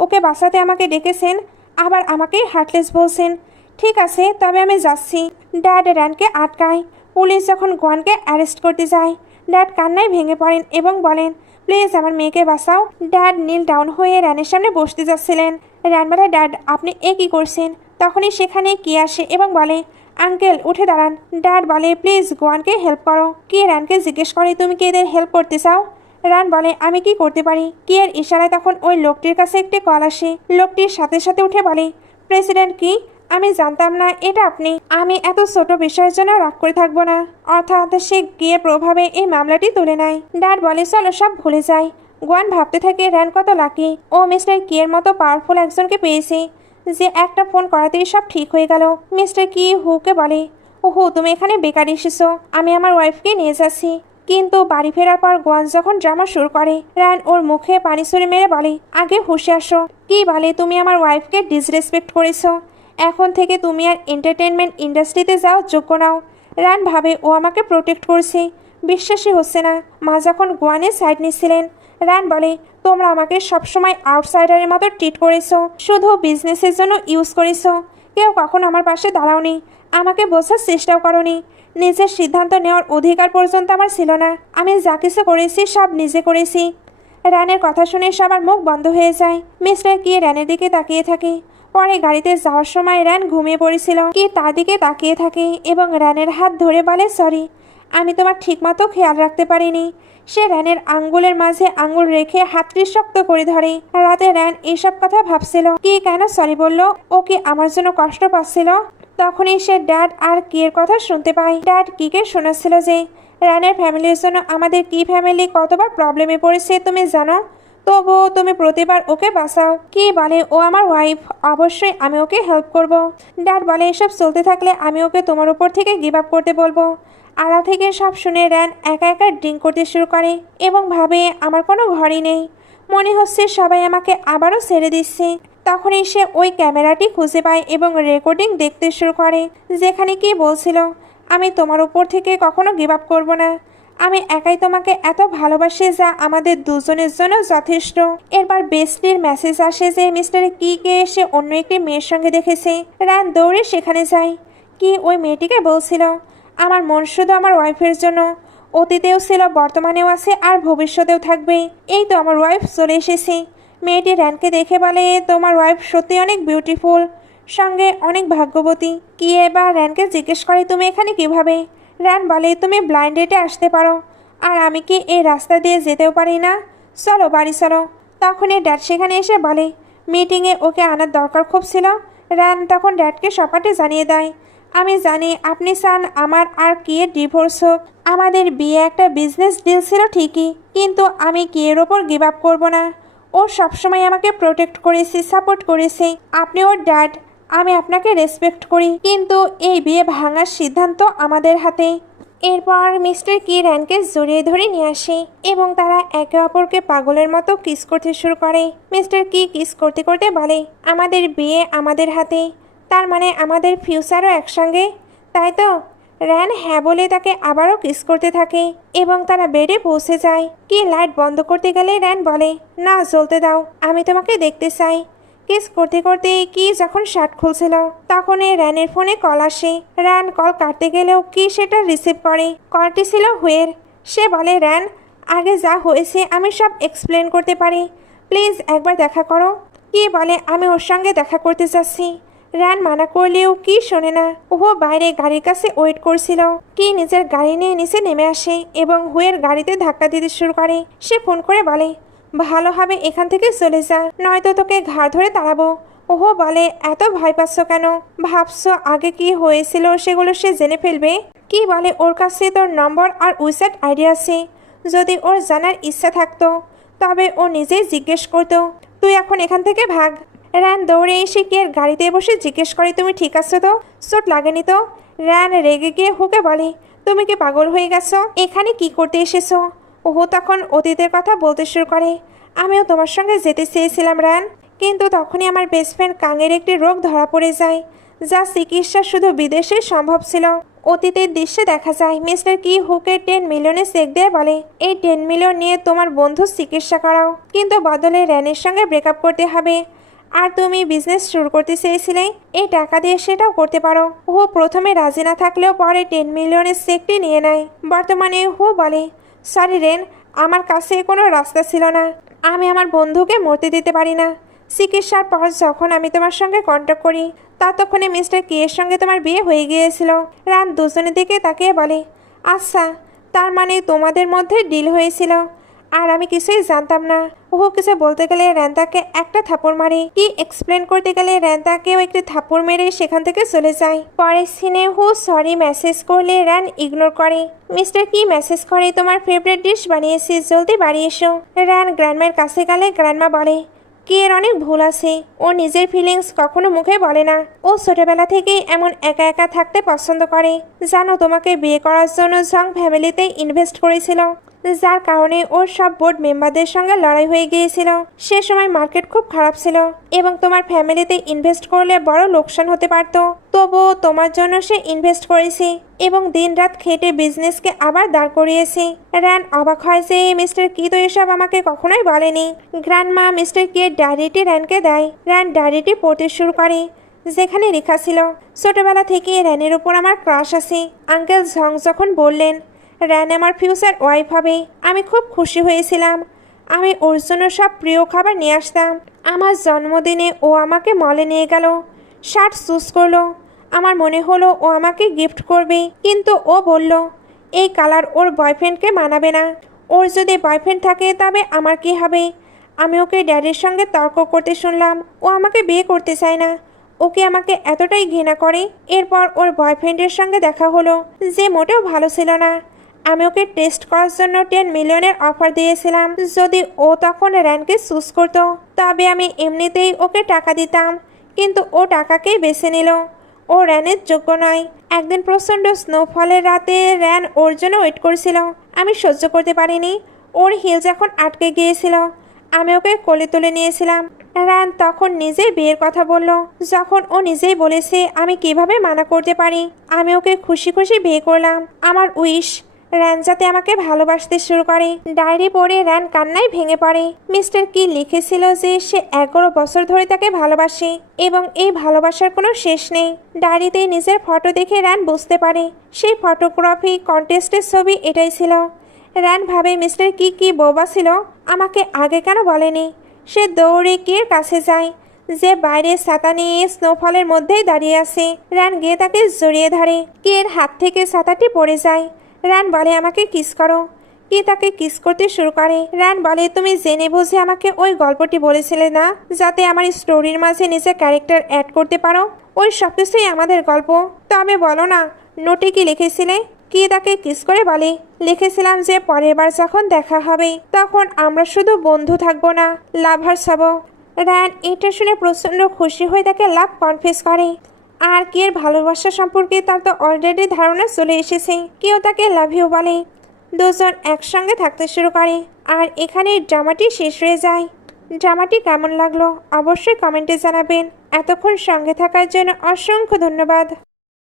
ওকে বাঁচাতে আমাকে ডেকেছেন, আবার আমাকেই হার্টলেস বলছেন। ঠিক আছে তবে আমি যাচ্ছি। ড্যাড রানকে আটকায়। পুলিশ যখন গোয়ানকে অ্যারেস্ট করতে যায়, ড্যাড কান্নায় ভেঙে পড়েন এবং বলেন প্লিজ আমার মেয়েকে বাঁচাও। ড্যাড নীল ডাউন হয়ে রানের সামনে বসতে যাচ্ছিলেন। রান বলে ড্যাড আপনি এ কী করছেন? তখনই সেখানে কি আসে এবং বলে আঙ্কেল উঠে দাঁড়ান। ড্যাড বলে প্লিজ গোয়ানকে হেল্প করো। কি রানকে জিজ্ঞেস করে তুমি কি এদের হেল্প করতে চাও? রান বলে আমি কি করতে পারি? কি এর ইশারায় তখন ওই লোকটির কাছে একটি কল আসে। লোকটির সাথে সাথে উঠে বলে প্রেসিডেন্ট কি? আমি জানতাম না এটা আপনি। আমি এত ছোট বিষয়ের জন্য রাগ করে থাকবো না। অর্থাৎ সে গিয়ে প্রভাবে এই মামলাটি তুলে নেয়। ড্যাড বলে চলো সব ভুলে যায়। গোয়ান ভাবতে থাকে রান কত লাকি, ও মিস্টার কি এর মতো পাওয়ারফুল একজনকে পেয়েছে যে একটা ফোন করাতেই সব ঠিক হয়ে গেল। মিস্টার কি হুকে বলে ওহো তুমি এখানে বেকার এসেছো, আমি আমার ওয়াইফকে নিয়ে যাচ্ছি। কিন্তু বাড়ি ফেরার পর গোয়ান যখন ড্রামা শুরু করে, রান ওর মুখে পানি ছুঁড়ে মেরে বলে আগে হুঁশে আসো। কি বলে তুমি আমার ওয়াইফকে ডিসরেসপেক্ট করেছো, এখন থেকে তুমি আর এন্টারটেনমেন্ট ইন্ডাস্ট্রিতে যাওয়ার যোগ্য নাও। রান ভাবে ও আমাকে প্রোটেক্ট করছে, বিশ্বাসই হচ্ছে না। মা যখন গোয়ানের সাইড নিচ্ছিলেন, রান বলে তোমরা আমাকে সবসময় আউটসাইডারের মতো ট্রিট করেছো, শুধু বিজনেসের জন্য ইউজ করেছো। কেউ কখন আমার পাশে দাঁড়াওনি, আমাকে বোঝার চেষ্টাও করনি। নিজের সিদ্ধান্ত নেওয়ার অধিকার পর্যন্ত আমার ছিল না। আমি যা কিছু করেছি সব নিজে করেছি। রানের কথা শুনে সবার মুখ বন্ধ হয়ে যায়। মিস্টার কি রানের দিকে তাকিয়ে থাকে। পরে গাড়িতে যাওয়ার সময় রান ঘুমিয়ে পড়েছিল। কি তার দিকে তাকিয়ে থাকে এবং রানের হাত ধরে বলে সরি, আমি তোমার ঠিকমতো খেয়াল রাখতে পারিনি। সে রানের আঙ্গুলের মাঝে আঙ্গুল রেখে হাতটি শক্ত করে ধরে। রাতে রান এইসব কথা ভাবছিল, কি কেন সরি বলল, ও কি আমার জন্য কষ্ট পাচ্ছিল। তখনই সে ড্যাড আর কিয়ের কথা শুনতে পায়। ড্যাড কিকে শোনাচ্ছিল যে রানের ফ্যামিলির জন্য আমাদের কি ফ্যামিলি কতবার প্রবলেমে পড়েছে তুমি জানো, তবুও তুমি প্রতিবার ওকে বাঁচাও। কি বলে ও আমার ওয়াইফ, অবশ্যই আমি ওকে হেল্প করব। ড্যাড বলে এসব চলতে থাকলে আমি ওকে তোমার উপর থেকে গিভ আপ করতে বলবো। আড়া থেকে সব শুনে রান একা একা ড্রিঙ্ক করতে শুরু করে এবং ভাবে আমার কোনো ঘরই নেই, মনে হচ্ছে সবাই আমাকে আবারও ছেড়ে দিচ্ছে। তখনই সে ওই ক্যামেরাটি খুঁজে পায় এবং রেকর্ডিং দেখতে শুরু করে, যেখানে কি বলছিল আমি তোমার উপর থেকে কখনো গিভ আপ করবো না, আমি একাই তোমাকে এত ভালোবাসি যা আমাদের দুজনের জন্য যথেষ্ট। এরপর বেস্টির মেসেজ আসে যে মিস্টার কিকে সে অন্য একটি মেয়ের সঙ্গে দেখেছে। রান দৌড়ে সেখানে যায়। কি ওই মেয়েটিকে বলছিল আমার মন শুধু আমার ওয়াইফের জন্য, অতীতেও ছিল, বর্তমানেও আছে আর ভবিষ্যতেও থাকবে। এই তো আমার ওয়াইফ চলে এসেছে। মেয়েটি রানকে দেখে বলে তোমার ওয়াইফ সত্যি অনেক বিউটিফুল, সঙ্গে অনেক ভাগ্যবতী। কি এবার রানকে জিজ্ঞেস করে তুমি এখানে কিভাবে। রান বলে তুমি ব্লাইন্ড ডেটে আসতে পারো, আর আমি কি এই রাস্তা দিয়ে যেতেও পারি না, চলো বাড়ি চলো। তখনই ড্যাড সেখানে এসে বলে মিটিংয়ে ওকে আনার দরকার খুব ছিল। রান তখন ড্যাডকে সপাটে জানিয়ে দেয় আমি জানি আপনি চান আমার আর কিয়ের ডিভোর্স হোক। আমাদের বিয়ে একটা বিজনেস ডিল ছিল ঠিকই, কিন্তু আমি কিয়ের ওপর গিভ আপ করবো না। ও সবসময় আমাকে প্রোটেক্ট করেছে, সাপোর্ট করেছে। আপনি ওর ড্যাড, আমি আপনাকে রেসপেক্ট করি, কিন্তু এই বিয়ে ভাঙার সিদ্ধান্ত আমাদের হাতে। এরপর মিস্টার কি রানকে জড়িয়ে ধরে নিয়ে আসে এবং তারা একে অপরকে পাগলের মতো কিস করতে শুরু করে। মিস্টার কি কিস করতে করতে বলে আমাদের বিয়ে আমাদের হাতে, তার মানে আমাদের ফিউচারও একসঙ্গে, তাই তো? রান হ্যাঁ বলে তাকে আবারও কিস করতে থাকে এবং তারা বেডে পৌঁছে যায়। কি লাইট বন্ধ করতে গেলে রান বলে না জ্বলতে দাও, আমি তোমাকে দেখতে চাই। কিস করতে করতে কি যখন শার্ট খুলছিল তখনই রানের ফোনে কল আসে। রান কল কাটতে গেলেও কি সেটা রিসিভ করে। কলটি ছিল হুয়ের। সে বলে রান আগে যা হয়েছে আমি সব এক্সপ্লেন করতে পারি, প্লিজ একবার দেখা করো। কি বলে আমি ওর সঙ্গে দেখা করতে চাচ্ছি। রান মানা করলেও কি শোনে না। ও বাইরে গাড়ির কাছে ওয়েট করছিল। কি নিজের গাড়ি নিয়ে নিচে নেমে আসে এবং হুয়ের গাড়িতে ধাক্কা দিতে শুরু করে। সে ফোন করে বলে, ভালোভাবে এখান থেকে চলে যা, নয়তো তোকে ঘাড় ধরে তাড়াবো। ওহো বলে, এত ভয় পাচ্ছ কেন? ভাবছো আগে কি হয়েছিল সেগুলো সে জেনে ফেলবে? কি বলে, ওর কাছে তোর নম্বর আর উইসাইট আইডি আছে। যদি ওর জানার ইচ্ছা থাকতো তবে ও নিজেই জিজ্ঞেস করতো। তুই এখন এখান থেকে ভাগ। রান দৌড়ে এসে কিয়ের গাড়িতে বসে জিজ্ঞেস করে, তুমি ঠিক আছো তো? চোট লাগেনি তো? রান রেগে গিয়ে হুকে বলে, তুমি কি পাগল হয়ে গেছো? এখানে কি করতে এসেছো? ওহো তখন অতীতের কথা বলতে শুরু করে, আমিও তোমার সঙ্গে যেতে চেয়েছিলাম রান, কিন্তু তখনই আমার বেস্ট ফ্রেন্ড কাঙের একটি রোগ ধরা পড়ে যায়, যা চিকিৎসা শুধু বিদেশে সম্ভব ছিল। অতীতের দৃশ্যে দেখা যায় মিস্টার কি হুকে 10 মিলিয়নের চেক দিয়ে বলে, এই 10 মিলিয়ন নিয়ে তোমার বন্ধুর চিকিৎসা করাও, কিন্তু বদলে র্যানের সঙ্গে ব্রেকআপ করতে হবে। আর তুমি বিজনেস শুরু করতে চেয়েছিলে, এই টাকা দিয়ে সেটাও করতে পারো। হু প্রথমে রাজি না থাকলেও পরে 10 মিলিয়নের চেকটি নিয়ে নেয়। বর্তমানে হু বলে, সরি রেন, আমার কাছে কোনো রাস্তা ছিল না, আমি আমার বন্ধুকে মরতে দিতে পারি না। চিকিৎসার পর যখন আমি তোমার সঙ্গে কন্ট্যাক্ট করি ততক্ষণে মিস্টার কি এর সঙ্গে তোমার বিয়ে হয়ে গিয়েছিল। রান দুজনের দিকে তাকিয়ে বলে, আচ্ছা, তার মানে তোমাদের মধ্যে ডিল হয়েছিল আর আমি কিছুই জানতাম না। ও কিছু বলতে গেলে র্যান তাকে একটা থাপড় মারে। কি এক্সপ্লেন করতে গেলে র্যান তাকেও একটি থাপড় মেরে সেখান থেকে চলে যায়। পরের সিনে হু সরি মেসেজ করলে র্যান ইগনোর করে। মিস্টার কি মেসেজ করে, তোমার ফেভারিট ডিশ বানিয়েছি, জলদি বাড়ি এসো। র্যান গ্র্যান্ডমার কাছে গেলে গ্র্যান্ডমা বলে, কি এর অনেক ভুল আছে, ও নিজের ফিলিংস কখনো মুখে বলে না। ও ছোটবেলা থেকেই এমন একা একা থাকতে পছন্দ করে। জানো, তোমাকে বিয়ে করার জন্য জং ফ্যামিলিতে ইনভেস্ট করেছিল, যার কারণে ওর সব বোর্ড মেম্বারদের সঙ্গে লড়াই হয়ে গিয়েছিল। সে সময় মার্কেট খুব খারাপ ছিল এবং তোমার ফ্যামিলিতে ইনভেস্ট করলে বড় লোকসান হতে পারত। তবুও তোমার জন্য সে ইনভেস্ট করেছে এবং দিনরাত খেটে বিজনেসকে আবার দাঁড় করিয়েছে। র্যান অবাক হয় যে মিস্টার কি তো এসব আমাকে কখনোই বলেনি। গ্র্যান্ডমা মিস্টার কি এর ডায়েরিটি র্যানকে দেয়। র্যান ডায়েরিটি পড়তে শুরু করে, যেখানে লেখা ছিল, ছোটবেলা থেকে র্যানের উপর আমার ক্রাশ আছে। আঙ্কেল ঝং যখন বললেন র্যান আমার ফিউচার ওয়াইফ হবে, আমি খুব খুশি হয়েছিলাম। আমি ওর জন্য সব প্রিয় খাবার নিয়ে আসতাম। আমার জন্মদিনে ও আমাকে মলে নিয়ে গেল, শার্ট চুজ করলো। আমার মনে হলো ও আমাকে গিফট করবে, কিন্তু ও বলল এই কালার ওর বয়ফ্রেন্ডকে মানাবে না। ওর যদি বয়ফ্রেন্ড থাকে তবে আমার কি হবে? আমি ওকে ড্যাডির সঙ্গে তর্ক করতে শুনলাম, ও আমাকে বিয়ে করতে চায় না। ওকে আমাকে এতটাই ঘৃণা করে। এরপর ওর বয়ফ্রেন্ডের সঙ্গে দেখা হলো, যে মোটেও ভালো ছিল না। আমি ওকে টেস্ট করার জন্য 10 মিলিয়নের অফার দিয়েছিলাম। যদি ও তখন র্যানকে চুজ করতো তবে আমি এমনিতেই ওকে টাকা দিতাম, কিন্তু ও টাকাকেই বেছে নিল। ও র্যানের যোগ্য নয়। একদিন প্রচণ্ড স্নোফলের রাতে র্যান ওর জন্য ওয়েট করছিল। আমি সহ্য করতে পারিনি। ওর হিল যখন আটকে গিয়েছিল আমি ওকে কোলে তুলে নিয়েছিলাম। র্যান তখন নিজেই বিয়ের কথা বলল, যখন ও নিজেই বলেছে আমি কিভাবে মানা করতে পারি। আমি ওকে খুশি খুশি বিয়ে করলাম। আমার উইশ র্যান যাতে আমাকে ভালোবাসতে শুরু করে। ডায়েরি পড়ে র্যান কান্নায় ভেঙে পড়ে। মিস্টার কি লিখেছিল যে সে 11 বছর ধরে তাকে ভালোবাসে এবং এই ভালোবাসার কোনো শেষ নেই। ডায়েরিতে নিজের ফটো দেখে র্যান বুঝতে পারে সেই ফটোগ্রাফি কন্টেস্টের ছবি এটাই ছিল। র্যান ভাবে মিস্টার কি বোবা ছিল, আমাকে আগে কেন বলেনি। সে দৌড়ে কিয়ের কাছে যায়, যে বাইরে ছাতা নিয়ে স্নোফলের মধ্যেই দাঁড়িয়ে আছে। র্যান গিয়ে তাকে জড়িয়ে ধরে। কিয়ের হাত থেকে ছাতাটি পড়ে যায়। র্যান বলে, আমাকে কিস করো। কি তাকে কিস করতে শুরু করে। র্যান বলে, তুমি জেনে বুঝে আমাকে ওই গল্পটি বলেছিলে না, যাতে আমার স্টোরির মাঝে নিজের ক্যারেক্টার অ্যাড করতে পারো। ওই সব কিছুই আমাদের গল্প। তবে বলো না, নোটে কি লিখেছিলে? কি তাকে কিস করে বলে, লিখেছিলাম যে পরের বার যখন দেখা হবে তখন আমরা শুধু বন্ধু থাকবো না, লাভার্স হব। র্যান এটা শুনে প্রচণ্ড খুশি হয়ে তাকে লাভ কনফেস করে। আর কিয়ের ভালোবাসা সম্পর্কে তার তো অলরেডি ধারণা চলে এসেছে। কেউ তাকে লাভ ইউ বলে। দুজন একসঙ্গে থাকতে শুরু করে। আর এখানে ড্রামাটি শেষ হয়ে যায়। ড্রামাটি কেমন লাগলো অবশ্যই কমেন্টে জানাবেন। এতক্ষণ সঙ্গে থাকার জন্য অসংখ্য ধন্যবাদ।